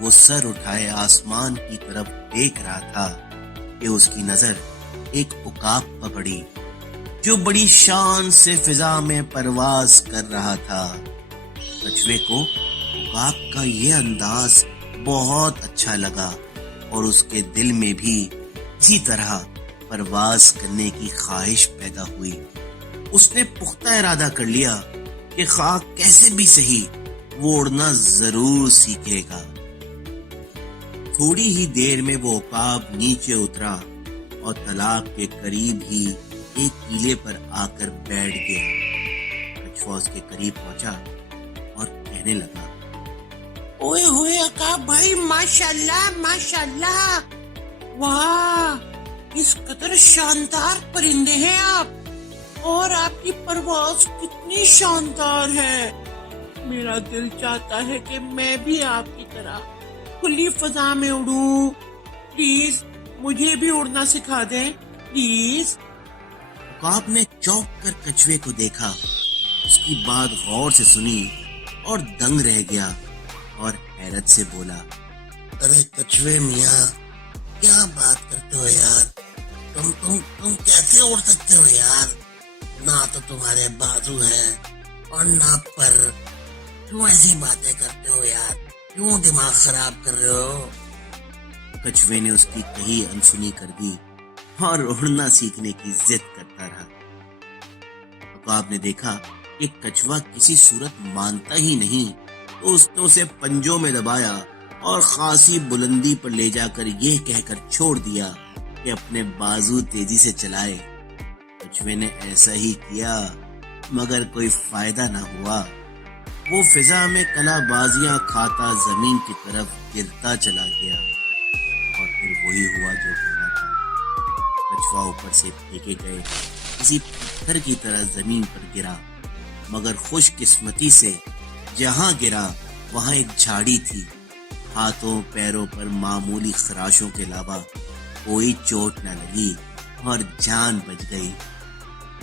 وہ سر اٹھائے آسمان کی طرف دیکھ رہا تھا کہ اس کی نظر ایک عقاب پر پڑی جو بڑی شان سے فضا میں پرواز کر رہا تھا۔ کچھوے کو عقاب کا یہ انداز بہت اچھا لگا اور اس کے دل میں بھی اسی طرح پرواز کرنے کی خواہش پیدا ہوئی۔ اس نے پختہ ارادہ کر لیا کہ خواہ کیسے بھی صحیح وہ اڑنا ضرور سیکھے گا۔ تھوڑی ہی دیر میں وہ عقاب نیچے اترا اور تالاب کے قریب ہی ایک ٹیلے پر آ کر بیٹھ گیا۔ کچھوا اس کے قریب پہنچا اور کہنے لگا، اوئے ہوئے عقاب بھائی، ماشاءاللہ ماشاءاللہ، واہ، اس قدر شاندار پرندے ہیں آپ، اور آپ کی پرواز کتنی شاندار ہے۔ میرا دل چاہتا ہے کہ میں بھی آپ کی طرح کھلی فضا میں اڑوں۔ پلیز مجھے بھی اڑنا سکھا دیں، پلیز۔ عقاب نے چونک کر کچھوے کو دیکھا، اس کی بات غور سے سنی اور دنگ رہ گیا اور حیرت سے بولا، ارے کچھوے میاں، کیا بات کرتے ہو یار؟ تم کیسے اڑ سکتے ہو یار؟ نہ تو تمہارے بازو ہیں اور نہ پر۔ کیوں ایسی باتیں کرتے ہو یار؟ کیوں دماغ خراب کر رہے ہو؟ کچھوے نے اس کی کہی انسنی کر دی اور اڑنا سیکھنے کی ضد کرتا رہا۔ عقاب نے دیکھا کہ کچھوا کسی صورت مانتا ہی نہیں تو اس نے اسے پنجوں میں دبایا اور خاصی بلندی پر لے جا کر یہ کہہ کر چھوڑ دیا کہ اپنے بازو تیزی سے چلائے۔ کچھوے نے ایسا ہی کیا مگر کوئی فائدہ نہ ہوا۔ وہ فضا میں کلا بازیاں کھاتا زمین کی طرف گرتا چلا گیا اور پھر وہی ہوا جو ہونا تھا۔ کچھوا اوپر سے پھینکے گئے کسی پتھر کی طرح زمین پر گرا، مگر خوش قسمتی سے جہاں گرا وہاں ایک جھاڑی تھی۔ ہاتھوں پیروں پر معمولی خراشوں کے علاوہ کوئی چوٹ نہ لگی اور جان بچ گئی۔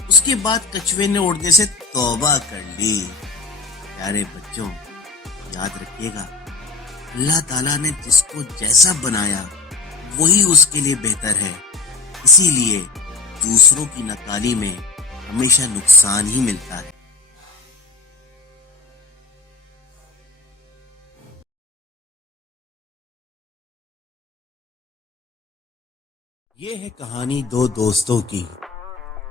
اس کے بعد کچھوے نے اڑنے سے توبہ کر لی۔ پیارے بچوں، یاد رکھیے گا، اللہ تعالیٰ نے جس کو جیسا بنایا وہی اس کے لیے بہتر ہے، اسی لیے دوسروں کی نکالی میں ہمیشہ نقصان ہی ملتا ہے۔ یہ ہے کہانی دو دوستوں کی،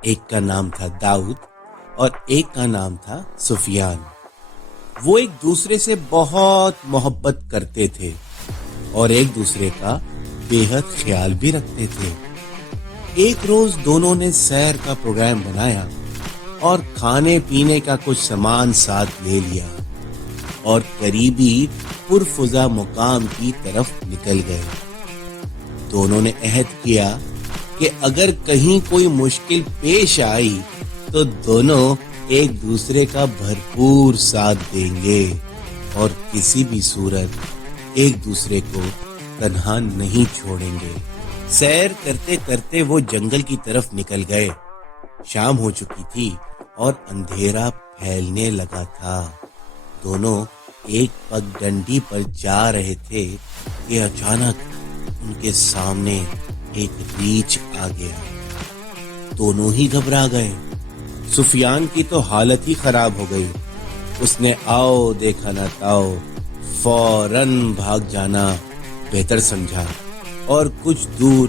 ایک کا نام تھا داؤد اور ایک کا نام تھا سفیان۔ وہ ایک دوسرے سے بہت محبت کرتے تھے اور ایک دوسرے کا بے حد خیال بھی رکھتے تھے۔ ایک روز دونوں نے سیر کا پروگرام بنایا اور کھانے پینے کا کچھ سامان ساتھ لے لیا اور قریبی پرفضا مقام کی طرف نکل گئے۔ دونوں نے عہد کیا کہ اگر کہیں کوئی مشکل پیش آئی تو دونوں ایک دوسرے کا بھرپور ساتھ دیں گے اور کسی بھی صورت ایک دوسرے کو تنہا نہیں چھوڑیں گے۔ سیر کرتے کرتے وہ جنگل کی طرف نکل گئے۔ شام ہو چکی تھی اور اندھیرا پھیلنے لگا تھا۔ دونوں ایک پگ ڈنڈی پر جا رہے تھے کہ اچانک ان کے سامنے ایک ریچھ آ گیا۔ دونوں ہی گھبرا گئے۔ سفیان کی تو حالت ہی خراب ہو گئی۔ اس نے آؤ دیکھا نہ تاؤ فوراً بھاگ جانا بہتر سمجھا اور کچھ دور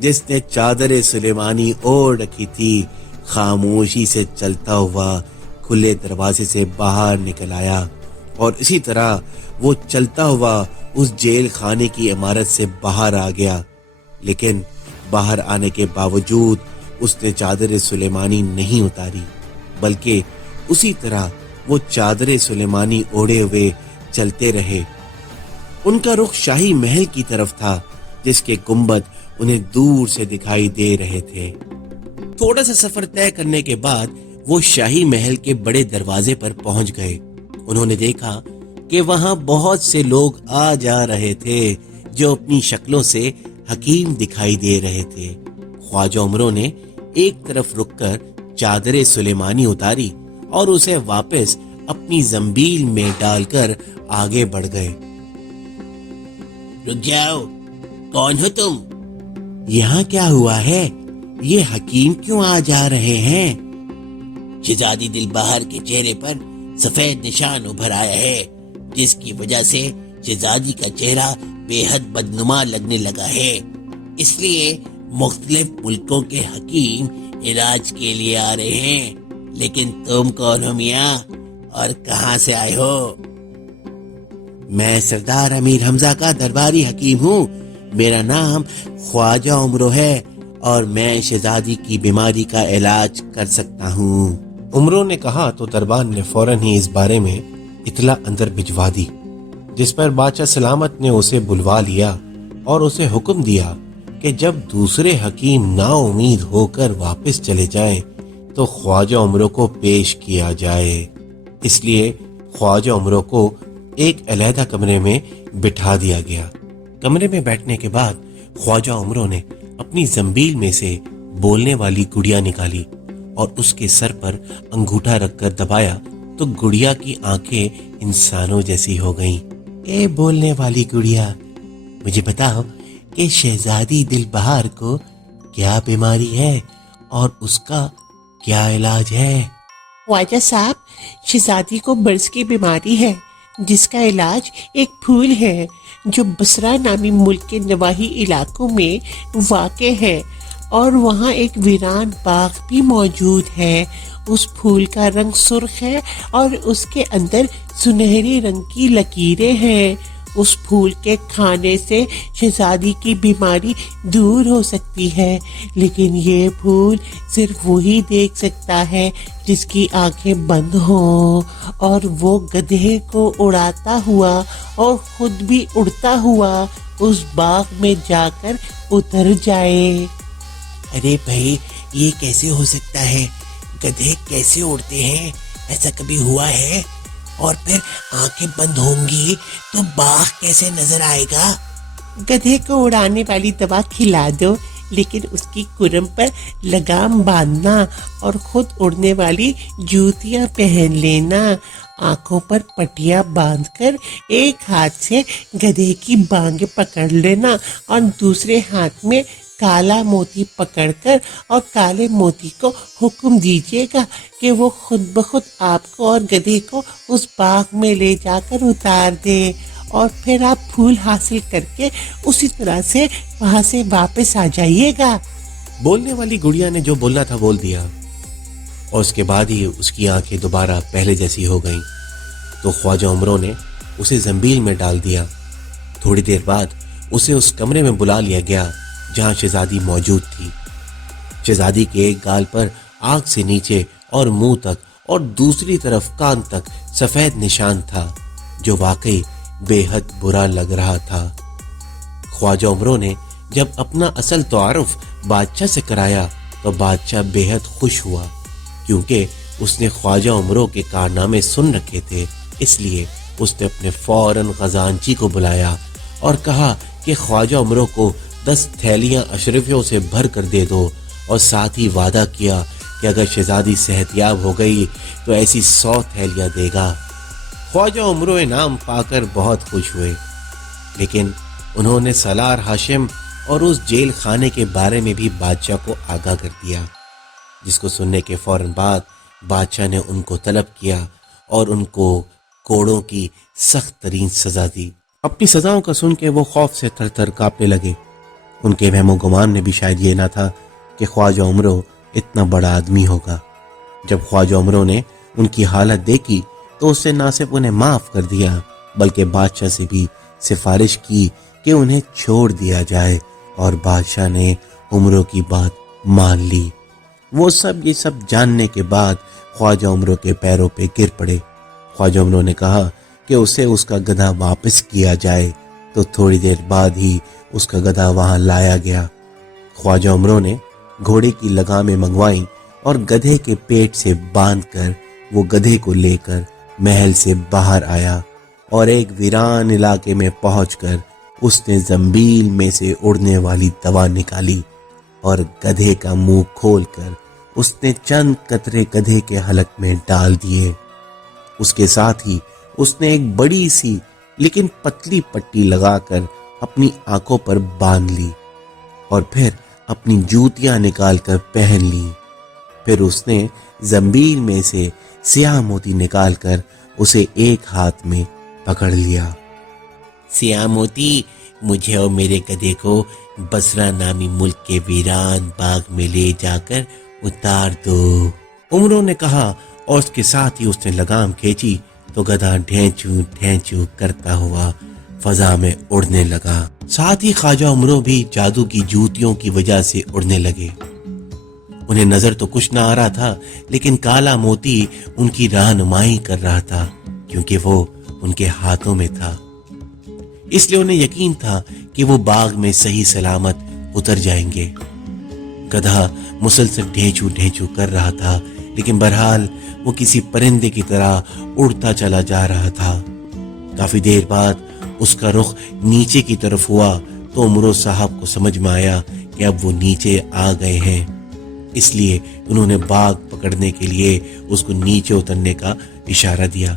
جس نے چادر سلیمانی اوڑھ رکھی تھی خاموشی سے چلتا ہوا کھلے دروازے سے باہر نکل آیا، اور اسی طرح وہ چلتا ہوا اس جیل خانے کی عمارت سے باہر آ گیا، لیکن باہر آنے کے باوجود اس نے چادر سلیمانی نہیں اتاری، بلکہ اسی طرح وہ چادر سلیمانی اوڑھے ہوئے چلتے رہے۔ ان کا رخ شاہی محل کی طرف تھا، جس کے گنبد انہیں دور سے دکھائی دے رہے تھے۔ تھوڑا سا سفر طے کرنے کے بعد وہ شاہی محل کے بڑے دروازے پر پہنچ گئے۔ انہوں نے دیکھا کہ وہاں بہت سے لوگ آ جا رہے تھے جو اپنی شکلوں سے حکیم دکھائی دے رہے تھے۔ خواجہ عمرو نے ایک طرف رک کر چادر سلیمانی اتاری اور اسے واپس اپنی زنبیل میں ڈال کر آگے بڑھ گئے۔ رک جاؤ، کون ہو تم؟ یہاں کیا ہوا ہے؟ یہ حکیم کیوں آ جا رہے ہیں؟ شہزادی دل بہار کے چہرے پر سفید نشان ابھر آیا ہے، جس کی وجہ سے شہزادی کا چہرہ بے حد بدنما لگنے لگا ہے، اس لیے مختلف ملکوں کے حکیم علاج کے لیے آ رہے ہیں۔ لیکن تم کون ہو میاں، اور کہاں سے آئے ہو؟ میں سردار امیر حمزہ کا درباری حکیم ہوں، میرا نام خواجہ عمرو ہے اور میں شہزادی کی بیماری کا علاج کر سکتا ہوں۔ عمرو نے کہا تو دربار نے فوراً ہی اس بارے میں اطلاع اندر بھجوا دی، جس پر بادشاہ سلامت نے اسے بلوا لیا اور اسے حکم دیا کہ جب دوسرے حکیم نا امید ہو کر واپس چلے جائیں تو خواجہ عمرو کو پیش کیا جائے۔ اس لیے خواجہ عمرو کو ایک علیحدہ کمرے میں بٹھا دیا گیا۔ کمرے میں بیٹھنے کے بعد خواجہ عمرو نے اپنی زنبیل میں سے بولنے والی گڑیا نکالی اور اس کے سر پر انگوٹھا رکھ کر دبایا تو گڑیا کی آنکھیں انسانوں جیسی ہو گئیں۔ اے بولنے والی گڑیا، مجھے بتاؤ کہ شہزادی دل بہار کو کیا بیماری ہے اور اس کا کیا علاج ہے؟ خواجہ صاحب، شہزادی کو برس کی بیماری ہے، جس کا علاج ایک پھول ہے جو بصرہ نامی ملک کے نواحی علاقوں میں واقع ہے، اور وہاں ایک ویران باغ بھی موجود ہے۔ اس پھول کا رنگ سرخ ہے اور اس کے اندر سنہری رنگ کی لکیریں ہیں۔ اس پھول کے کھانے سے شہزادی کی بیماری دور ہو سکتی ہے، لیکن یہ پھول صرف وہی دیکھ سکتا ہے جس کی آنکھیں بند ہوں اور وہ گدھے کو اڑاتا ہوا اور خود بھی اڑتا ہوا اس باغ میں جا کر اتر جائے۔ ارے بھائی، یہ کیسے ہو سکتا ہے؟ گدھے کیسے اڑتے ہیں؟ ایسا کبھی ہوا ہے؟ اور پھر آنکھیں بند ہوں گی تو باغ کیسے نظر آئے گا؟ گدھے کو اڑانے والی دوا کھلا دو، لیکن اس کی کرم پر لگام باندھنا اور خود اڑنے والی جوتیاں پہن لینا۔ آنکھوں پر پٹیاں باندھ کر ایک ہاتھ سے گدھے کی بانگیں پکڑ لینا اور دوسرے ہاتھ میں کالا موتی پکڑ کر اور کالے موتی کو حکم دیجیے گا کہ وہ خود بخود آپ کو اور گدھے کو اس باغ میں لے جا کر اتار دے، اور پھر آپ پھول حاصل کر کے اسی طرح سے وہاں سے واپس آ جائیے گا۔ بولنے والی گڑیا نے جو بولنا تھا بول دیا، اور اس کے بعد ہی اس کی آنکھیں دوبارہ پہلے جیسی ہو گئیں۔ تو خواجہ عمرو نے اسے زنبیل میں ڈال دیا۔ تھوڑی دیر بعد اسے اس کمرے میں بلا لیا گیا جہاں شہزادی موجود تھی۔ شہزادی کے ایک گال پر آنکھ سے نیچے اور منہ تک اور دوسری طرف کان تک سفید نشان تھا، جو واقعی بے حد برا لگ رہا تھا۔ خواجہ عمرو نے جب اپنا اصل تعارف بادشاہ سے کرایا تو بادشاہ بے حد خوش ہوا، کیونکہ اس نے خواجہ عمرو کے کارنامے سن رکھے تھے۔ اس لیے اس نے اپنے فوراً خزانچی کو بلایا اور کہا کہ خواجہ عمرو کو 10 تھیلیاں اشرفیوں سے بھر کر دے دو، اور ساتھ ہی وعدہ کیا کہ اگر شہزادی صحت یاب ہو گئی تو ایسی 100 تھیلیاں دے گا۔ خواجہ عمرو انعام پا کر بہت خوش ہوئے، لیکن انہوں نے سالار ہاشم اور اس جیل خانے کے بارے میں بھی بادشاہ کو آگاہ کر دیا، جس کو سننے کے فوراً بعد بادشاہ نے ان کو طلب کیا اور ان کو کوڑوں کی سخت ترین سزا دی۔ اپنی سزاؤں کا سن کے وہ خوف سے تھر تھر کانپنے لگے ان کے وہم و گمان میں بھی شاید یہ نہ تھا کہ خواجہ عمرو اتنا بڑا آدمی ہوگا۔ جب خواجہ عمرو نے ان کی حالت دیکھی تو اس سے نہ صرف انہیں معاف کر دیا بلکہ بادشاہ سے بھی سفارش کی کہ انہیں چھوڑ دیا جائے، اور بادشاہ نے عمرو کی بات مان لی۔ وہ سب یہ سب جاننے کے بعد خواجہ عمرو کے پیروں پہ گر پڑے۔ خواجہ عمرو نے کہا کہ اسے اس کا گدھا واپس کیا جائے، تو تھوڑی دیر بعد ہی اس کا گدھا وہاں لایا گیا۔ خواجہ عمرو نے گھوڑے کی لگامیں منگوائیں اور گدھے کے پیٹ سے باندھ کر وہ گدھے کو لے کر محل سے باہر آیا، اور ایک ویران علاقے میں پہنچ کر اس نے زنبیل میں سے اڑنے والی دوا نکالی اور گدھے کا منہ کھول کر اس نے چند قطرے گدھے کے حلق میں ڈال دیے۔ اس کے ساتھ ہی اس نے ایک بڑی سی لیکن پتلی پٹی لگا کر اپنی آنکھوں پر باندھ لی، اور پھر اپنی جوتیاں نکال کر پہن لی۔ پھر اس نے زنبیل میں سے سیاہ موتی نکال کر اسے ایک ہاتھ میں پکڑ لیا۔ سیاہ موتی، مجھے اور میرے گدھے کو بصرہ نامی ملک کے ویران باغ میں لے جا کر اتار دو، عمرو نے کہا، اور اس کے ساتھ ہی اس نے لگام کھینچی تو گدھا ڈھینچو ڈھینچو کرتا ہوا فضا میں اڑنے لگا۔ ساتھ ہی خواجہ عمرو بھی جادو کی جوتیوں کی وجہ سے اڑنے لگے۔ انہیں نظر تو کچھ نہ آ رہا تھا، لیکن کالا موتی ان کی رہنمائی کر رہا تھا کیونکہ وہ ان کے ہاتھوں میں تھا۔ اس لیے انہیں یقین تھا کہ وہ باغ میں صحیح سلامت اتر جائیں گے۔ گدھا مسلسل ڈھینچو ڈھینچو کر رہا تھا، لیکن بہرحال وہ کسی پرندے کی طرح اڑتا چلا جا رہا تھا۔ کافی دیر بعد اس کا رخ نیچے کی طرف ہوا تو عمرو صاحب کو سمجھ میں آیا کہ اب وہ نیچے آ گئے ہیں، اس لیے انہوں نے باغ پکڑنے کے لیے اس کو نیچے اترنے کا اشارہ دیا۔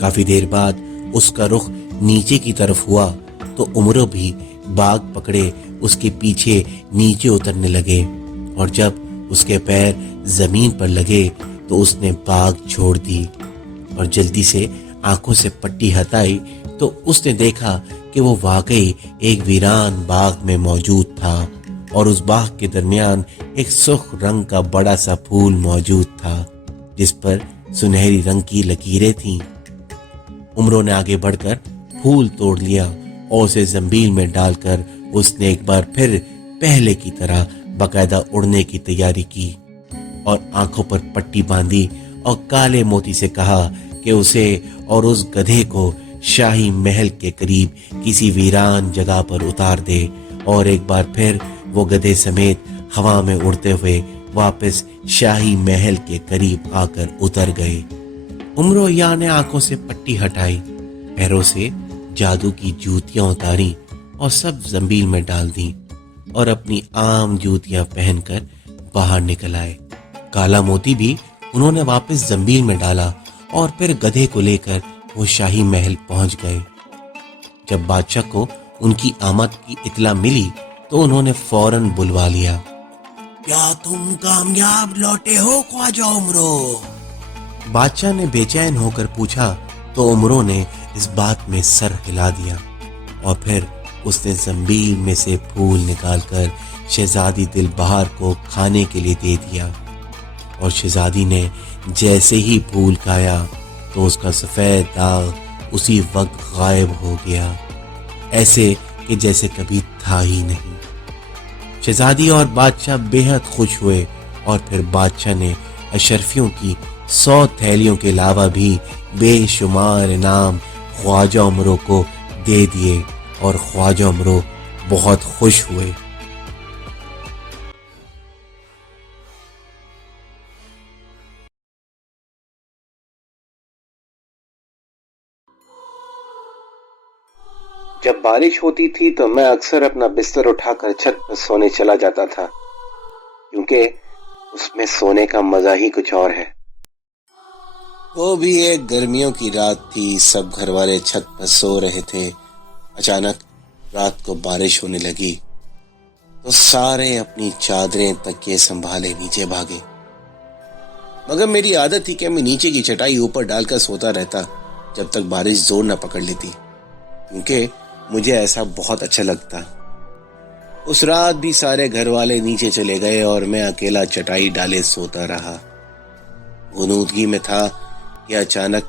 کافی دیر بعد اس کا رخ نیچے کی طرف ہوا تو عمرو بھی باغ پکڑے اس کے پیچھے نیچے اترنے لگے، اور جب اس کے پیر زمین پر لگے تو اس نے باغ چھوڑ دی اور جلدی سے آنکھوں سے پٹی ہٹائی تو اس نے دیکھا کہ وہ واقعی ایک ویران باغ میں موجود تھا، اور اس باغ کے درمیان ایک سرخ رنگ کا بڑا سا پھول موجود تھا جس پر سنہری رنگ کی لکیریں تھیں۔ عمرو نے آگے بڑھ کر پھول توڑ لیا اور اسے زنبیل میں ڈال کر اس نے ایک بار پھر پہلے کی طرح باقاعدہ اڑنے کی تیاری کی، اور آنکھوں پر پٹی باندھی اور کالے موتی سے کہا کہ اسے اور اس گدھے کو شاہی محل کے قریب کسی ویران جگہ پر اتار دے، اور ایک بار پھر وہ گدھے سمیت ہوا میں اڑتے ہوئے واپس شاہی محل کے قریب آ کر اتر گئے۔ عمرو یا نے آنکھوں سے پٹی ہٹائی، پیروں سے جادو کی جوتیاں اتاری اور سب زنبیل میں ڈال دیں، اور اپنی عام جوتیاں پہن کر باہر نکل آئے۔ کالا موتی بھی انہوں نے واپس زنبیل میں ڈالا، اور پھر گدھے کو لے کر وہ شاہی محل پہنچ گئے۔ جب بادشاہ کو ان کی آمد کی اطلاع ملی تو انہوں نے فوراً بلوا لیا۔ کیا تم کامیاب لوٹے ہو خواجہ عمرو؟ بادشاہ نے بے چین ہو کر پوچھا تو عمرو نے اس بات میں سر ہلا دیا، اور پھر اس نے زنبیل میں سے پھول نکال کر شہزادی دل بہار کو کھانے کے لیے دے دیا، اور شہزادی نے جیسے ہی پھول کھایا تو اس کا سفید داغ اسی وقت غائب ہو گیا، ایسے کہ جیسے کبھی تھا ہی نہیں۔ شہزادی اور بادشاہ بے حد خوش ہوئے، اور پھر بادشاہ نے اشرفیوں کی 100 تھیلیوں کے علاوہ بھی بے شمار انعام خواجہ عمرو کو دے دیے، اور خواجہ عمرو بہت خوش ہوئے۔ جب بارش ہوتی تھی تو میں اکثر اپنا بستر اٹھا کر چھت پر سونے چلا جاتا تھا، کیونکہ اس میں سونے کا مزہ ہی کچھ اور ہے۔ وہ بھی ایک گرمیوں کی رات تھی، سب گھر والے چھت پر سو رہے تھے۔ اچانک رات کو بارش ہونے لگی تو سارے اپنی چادریں تکیے سنبھالے نیچے بھاگے، مگر میری عادت تھی کہ میں نیچے کی چٹائی اوپر ڈال کر سوتا رہتا جب تک بارش زور نہ پکڑ لیتی، کیونکہ مجھے ایسا بہت اچھا لگتا۔ اس رات بھی سارے گھر والے نیچے چلے گئے اور میں اکیلا چٹائی ڈالے سوتا رہا۔ غنودگی میں تھا کہ اچانک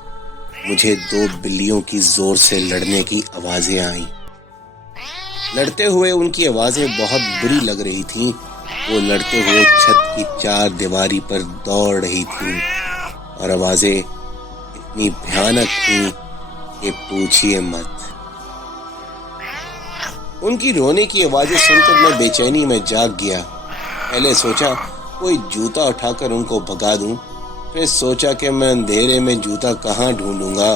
مجھے 2 بلیوں کی زور سے لڑنے کی آوازیں آئیں۔ لڑتے ہوئے ان کی آوازیں بہت بری لگ رہی تھیں۔ وہ لڑتے ہوئے چھت کی 4 دیواری پر دوڑ رہی تھیں اور آوازیں اتنی بھیانک تھیں کہ پوچھیے مت۔ ان کی رونے کی آوازیں سن کر میں بے چینی میں جاگ گیا۔ پہلے سوچا کوئی جوتا اٹھا کر ان کو بھگا دوں، پھر سوچا کہ میں اندھیرے میں جوتا کہاں ڈھونڈوں گا،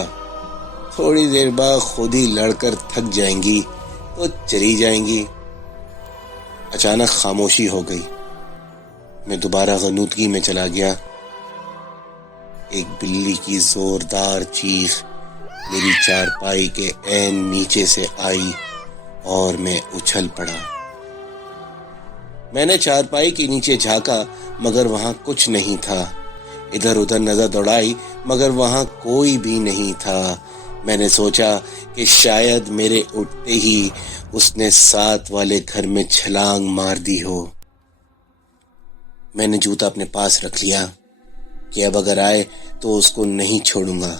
تھوڑی دیر بعد خود ہی لڑ کر تھک جائیں گی تو چلی جائیں گی۔ اچانک خاموشی ہو گئی۔ میں دوبارہ غنودگی میں چلا گیا۔ ایک بلی کی زوردار چیخ میری چارپائی کے عین نیچے سے آئی اور میں اچھل پڑا۔ میں نے چارپائی کے نیچے جھانکا مگر وہاں کچھ نہیں تھا۔ ادھر ادھر نظر دوڑائی مگر وہاں کوئی بھی نہیں تھا۔ میں نے سوچا کہ شاید میرے اٹھتے ہی اس نے 7 والے گھر میں چھلانگ مار دی ہو۔ میں نے جوتا اپنے پاس رکھ لیا کہ اب اگر آئے تو اس کو نہیں چھوڑوں گا۔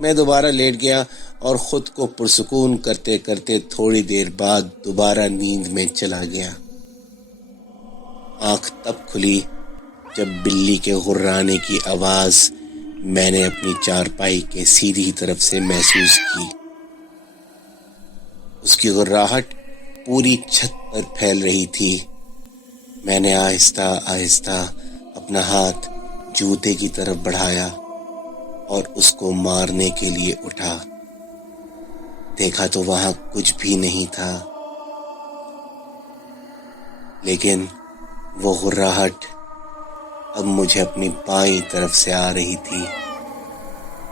میں دوبارہ لیٹ گیا اور خود کو پرسکون کرتے کرتے تھوڑی دیر بعد دوبارہ نیند میں چلا گیا۔ آنکھ تب کھلی جب بلی کے غرانے کی آواز میں نے اپنی چارپائی کے سیدھی طرف سے محسوس کی۔ اس کی غراہٹ پوری چھت پر پھیل رہی تھی۔ میں نے آہستہ آہستہ اپنا ہاتھ جوتے کی طرف بڑھایا اور اس کو مارنے کے لیے اٹھا۔ دیکھا تو وہاں کچھ بھی نہیں تھا، لیکن وہ غراہٹ اب مجھے اپنی بائیں طرف سے آ رہی تھی۔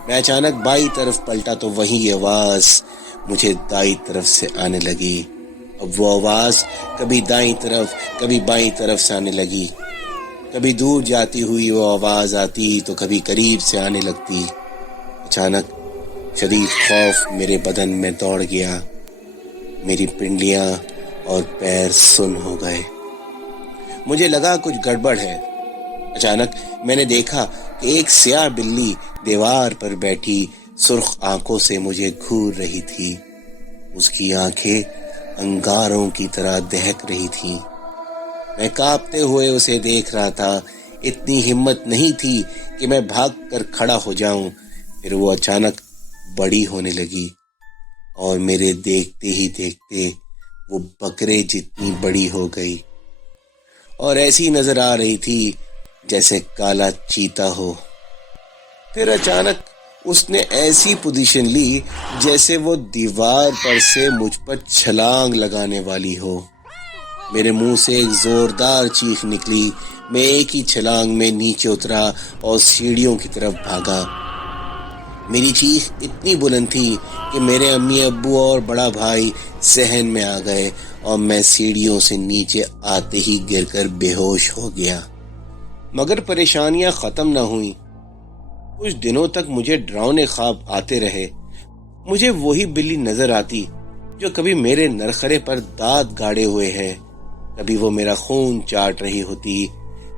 میں اچانک بائیں طرف پلٹا تو وہی آواز مجھے دائیں طرف سے آنے لگی۔ اب وہ آواز کبھی دائیں طرف کبھی بائیں طرف سے آنے لگی۔ کبھی دور جاتی ہوئی وہ آواز آتی تو کبھی قریب سے آنے لگتی۔ اچانک شدید خوف میرے بدن میں دوڑ گیا۔ میری پنڈلیاں اور پیر سن ہو گئے۔ مجھے لگا کچھ گڑبڑ ہے۔ اچانک میں نے دیکھا کہ ایک سیاہ بلی دیوار پر بیٹھی سرخ آنکھوں سے مجھے گھور رہی تھی۔ اس کی آنکھیں انگاروں کی طرح دہک رہی تھیں۔ میں کانپتے ہوئے اسے دیکھ رہا تھا۔ اتنی ہمت نہیں تھی کہ میں بھاگ کر کھڑا ہو جاؤں۔ پھر وہ اچانک بڑی ہونے لگی اور میرے دیکھتے ہی دیکھتے وہ بکرے جتنی بڑی ہو گئی اور ایسی نظر آ رہی تھی جیسے کالا چیتا ہو۔ پھر اچانک اس نے ایسی پوزیشن لی جیسے وہ دیوار پر سے مجھ پر چھلانگ لگانے والی ہو۔ میرے منہ سے ایک زوردار چیخ نکلی۔ میں ایک ہی چھلانگ میں نیچے اترا اور سیڑھیوں کی طرف بھاگا۔ میری چیخ اتنی بلند تھی کہ میرے امی ابو اور بڑا بھائی صحن میں آ گئے اور میں سیڑھیوں سے نیچے آتے ہی گر کر بے ہوش ہو گیا۔ مگر پریشانیاں ختم نہ ہوئیں۔ کچھ دنوں تک مجھے ڈراؤنے خواب آتے رہے۔ مجھے وہی بلی نظر آتی جو کبھی میرے نرخرے پر دانت گاڑے ہوئے ہے، کبھی وہ میرا خون چاٹ رہی ہوتی۔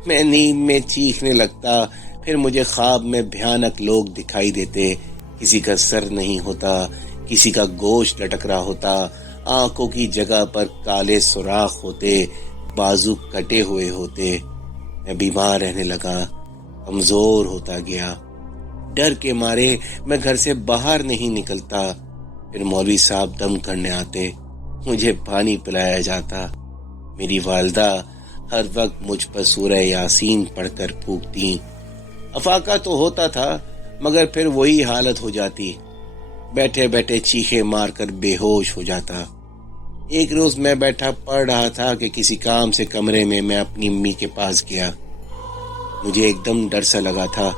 میں نیند میں چیخنے لگتا، پھر مجھے خواب میں بھیانک لوگ دکھائی دیتے۔ کسی کا سر نہیں ہوتا، کسی کا گوشت لٹک رہا ہوتا، آنکھوں کی جگہ پر کالے سوراخ ہوتے، بازو کٹے ہوئے ہوتے۔ میں بیمار رہنے لگا، کمزور ہوتا گیا۔ ڈر کے مارے میں گھر سے باہر نہیں نکلتا۔ پھر مولوی صاحب دم کرنے آتے، مجھے پانی پلایا جاتا۔ میری والدہ ہر وقت مجھ پر سورہ یاسین پڑھ کر پھونکتی۔ افاقہ تو ہوتا تھا مگر پھر وہی حالت ہو جاتی، بیٹھے بیٹھے چیخے مار کر بے ہوش ہو جاتا۔ ایک روز میں بیٹھا پڑھ رہا تھا کہ کسی کام سے کمرے میں اپنی امی کے پاس گیا۔ مجھے ایک دم ڈر سا لگا تھا۔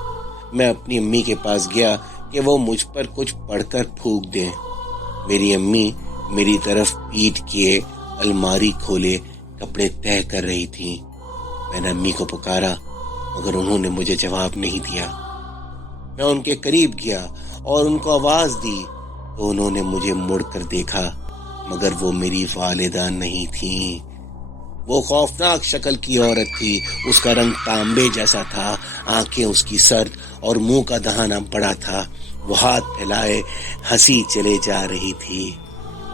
میں اپنی امی کے پاس گیا کہ وہ مجھ پر کچھ پڑھ کر پھونک دیں۔ میری امی میری طرف پیٹ کیے الماری کھولے کپڑے طے کر رہی تھیں۔ میں نے امی کو پکارا مگر انہوں نے مجھے جواب نہیں دیا۔ میں ان کے قریب گیا اور ان کو آواز دی تو انہوں نے مجھے مڑ کر دیکھا مگر وہ میری والدہ نہیں تھیں، وہ خوفناک شکل کی عورت تھی. اس کا رنگ تانبے جیسا تھا, آنکھیں اس کی سرد اور منہ کا دہانہ بڑا تھا. وہ ہاتھ پھیلائے ہنسی چلے جا رہی تھی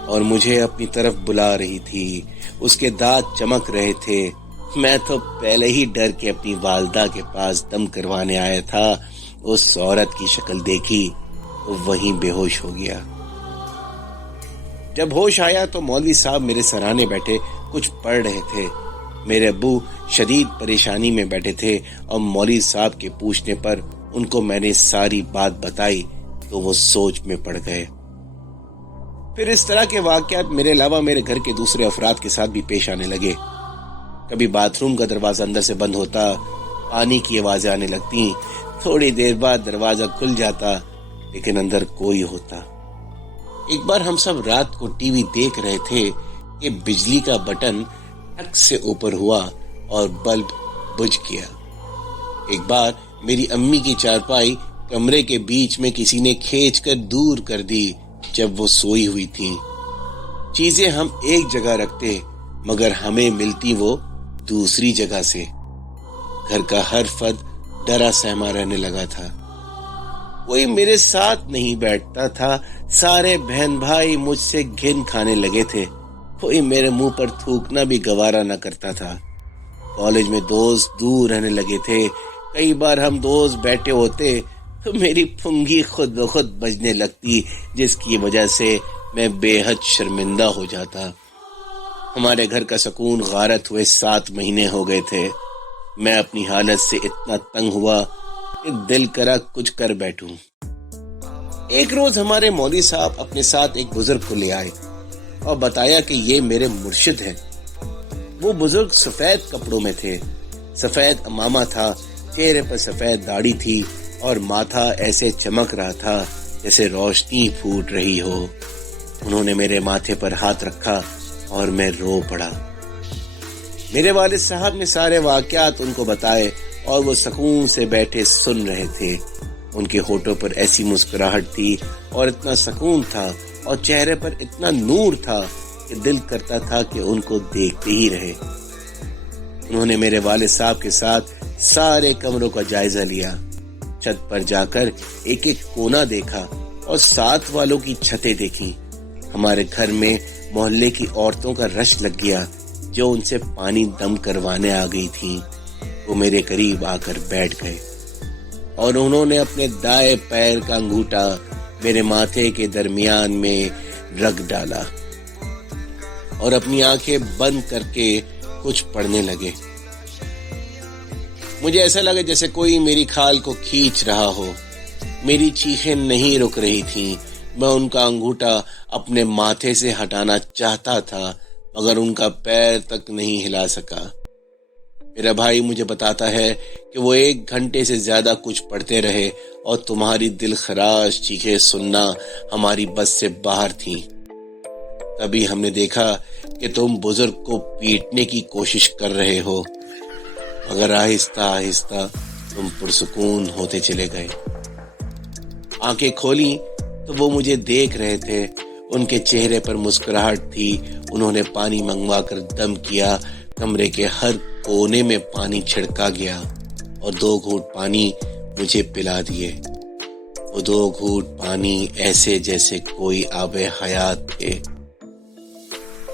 اور مجھے اپنی طرف بلا رہی تھی. اس کے دانت چمک رہے تھے. میں تو پہلے ہی ڈر کے اپنی والدہ کے پاس دم کروانے آیا تھا. اس عورت کی شکل دیکھی تو وہیں بے ہوش ہو گیا. جب ہوش آیا تو مولوی صاحب میرے سرانے بیٹھے کچھ پڑھ رہے تھے. میرے ابو شدید پریشانی میں بیٹھے تھے اور مولوی صاحب کے پوچھنے پر ان کو میں نے ساری بات بتائی تو وہ سوچ میں پڑ گئے. پھر اس طرح کے واقعات میرے علاوہ میرے گھر کے دوسرے افراد کے ساتھ بھی پیش آنے لگے. کبھی باتھ روم کا دروازہ اندر سے بند ہوتا, پانی کی آوازیں آنے لگتی. تھوڑی دیر بعد دروازہ کھل جاتا لیکن اندر کوئی ہوتا. ایک بار ہم سب رات کو ٹی وی دیکھ رہے تھے کہ بجلی کا بٹن ٹھک سے اوپر ہوا اور بلب بجھ گیا. ایک بار میری امی کی چارپائی کمرے کے بیچ میں کسی نے کھینچ کر دور کر دی جب وہ سوئی ہوئی تھی. چیزیں ہم ایک جگہ رکھتے مگر ہمیں ملتی وہ دوسری جگہ سے. گھر کا ہر فرد ڈرا سہما رہنے لگا تھا. کوئی میرے ساتھ نہیں بیٹھتا تھا. سارے بہن بھائی مجھ سے گھن کھانے لگے تھے. کوئی میرے منہ پر تھوکنا بھی گوارا نہ کرتا تھا. کالج میں دوست دور رہنے لگے تھے. کئی بار ہم دوست بیٹھے ہوتے تو میری پھنگی خود بخود بجنے لگتی جس کی وجہ سے میں بے حد شرمندہ ہو جاتا. ہمارے گھر کا سکون غارت ہوئے 7 مہینے ہو گئے تھے. میں اپنی حالت سے اتنا تنگ ہوا کہ دل کرا کچھ کر بیٹھوں. ایک روز ہمارے مولوی صاحب اپنے ساتھ ایک بزرگ کو لے آئے اور بتایا کہ یہ میرے مرشد ہیں. وہ بزرگ سفید کپڑوں میں تھے. سفید امامہ تھا, چہرے پر سفید داڑھی تھی اور ماتھا ایسے چمک رہا تھا جیسے روشنی پھوٹ رہی ہو. انہوں نے میرے ماتھے پر ہاتھ رکھا اور میں رو پڑا. میرے والد صاحب نے سارے واقعات ان کو بتائے اور وہ سکون سے بیٹھے سن رہے تھے. ان کے ہونٹوں پر ایسی مسکراہٹ تھی اور اتنا سکون تھا اور چہرے پر اتنا نور تھا کہ دل کرتا تھا کہ ان کو دیکھتے ہی رہے. انہوں نے میرے والد صاحب کے ساتھ سارے کمروں کا جائزہ لیا. چھت پر جا کر ایک ایک کونا دیکھا اور ساتھ والوں کی چھتیں دیکھی. ہمارے گھر میں محلے کی عورتوں کا رش لگ گیا جو ان سے پانی دم کروانے آ گئی تھیں. وہ میرے قریب آ کر بیٹھ گئے اور انہوں نے اپنے دائیں پیر کا انگوٹھا میرے ماتھے کے درمیان میں رکھ ڈالا اور اپنی آنکھیں بند کر کے کچھ پڑھنے لگے. مجھے ایسا لگا جیسے کوئی میری کھال کو کھینچ رہا ہو. میری چیخیں نہیں رک رہی تھیں. میں ان کا انگوٹھا اپنے ماتھے سے ہٹانا چاہتا تھا مگر ان کا پیر تک نہیں ہلا سکا. میرا بھائی مجھے بتاتا ہے کہ وہ 1 گھنٹے سے زیادہ کچھ پڑھتے رہے اور تمہاری دل خراش چیخیں سننا ہماری بس سے باہر تھیں. تبھی ہم نے دیکھا کہ تم بزرگ کو پیٹنے کی کوشش کر رہے ہو مگر آہستہ آہستہ تم پرسکون ہوتے چلے گئے. آنکھیں کھولی تو وہ مجھے دیکھ رہے تھے. ان کے چہرے پر مسکراہٹ تھی. انہوں نے پانی منگوا کر دم کیا. کمرے کے ہر کونے میں پانی چھڑکا گیا اور 2 گھونٹ پانی مجھے پلا دیے. وہ 2 گھونٹ پانی ایسے جیسے کوئی آب حیات تھے.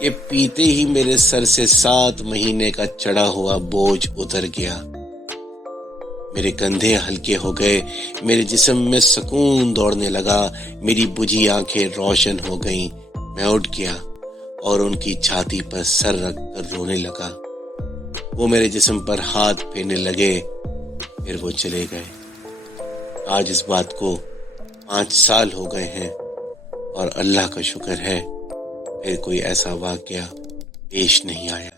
یہ پیتے ہی میرے سر سے 7 مہینے کا چڑھا ہوا بوجھ اتر گیا. میرے کندھے ہلکے ہو گئے. میرے جسم میں سکون دوڑنے لگا. میری بجھی آنکھیں روشن ہو گئیں. میں اٹھ گیا اور ان کی چھاتی پر سر رکھ کر رونے لگا. وہ میرے جسم پر ہاتھ پھیرنے لگے. پھر وہ چلے گئے. آج اس بات کو 5 سال ہو گئے ہیں اور اللہ کا شکر ہے پھر کوئی ایسا واقعہ پیش نہیں آیا.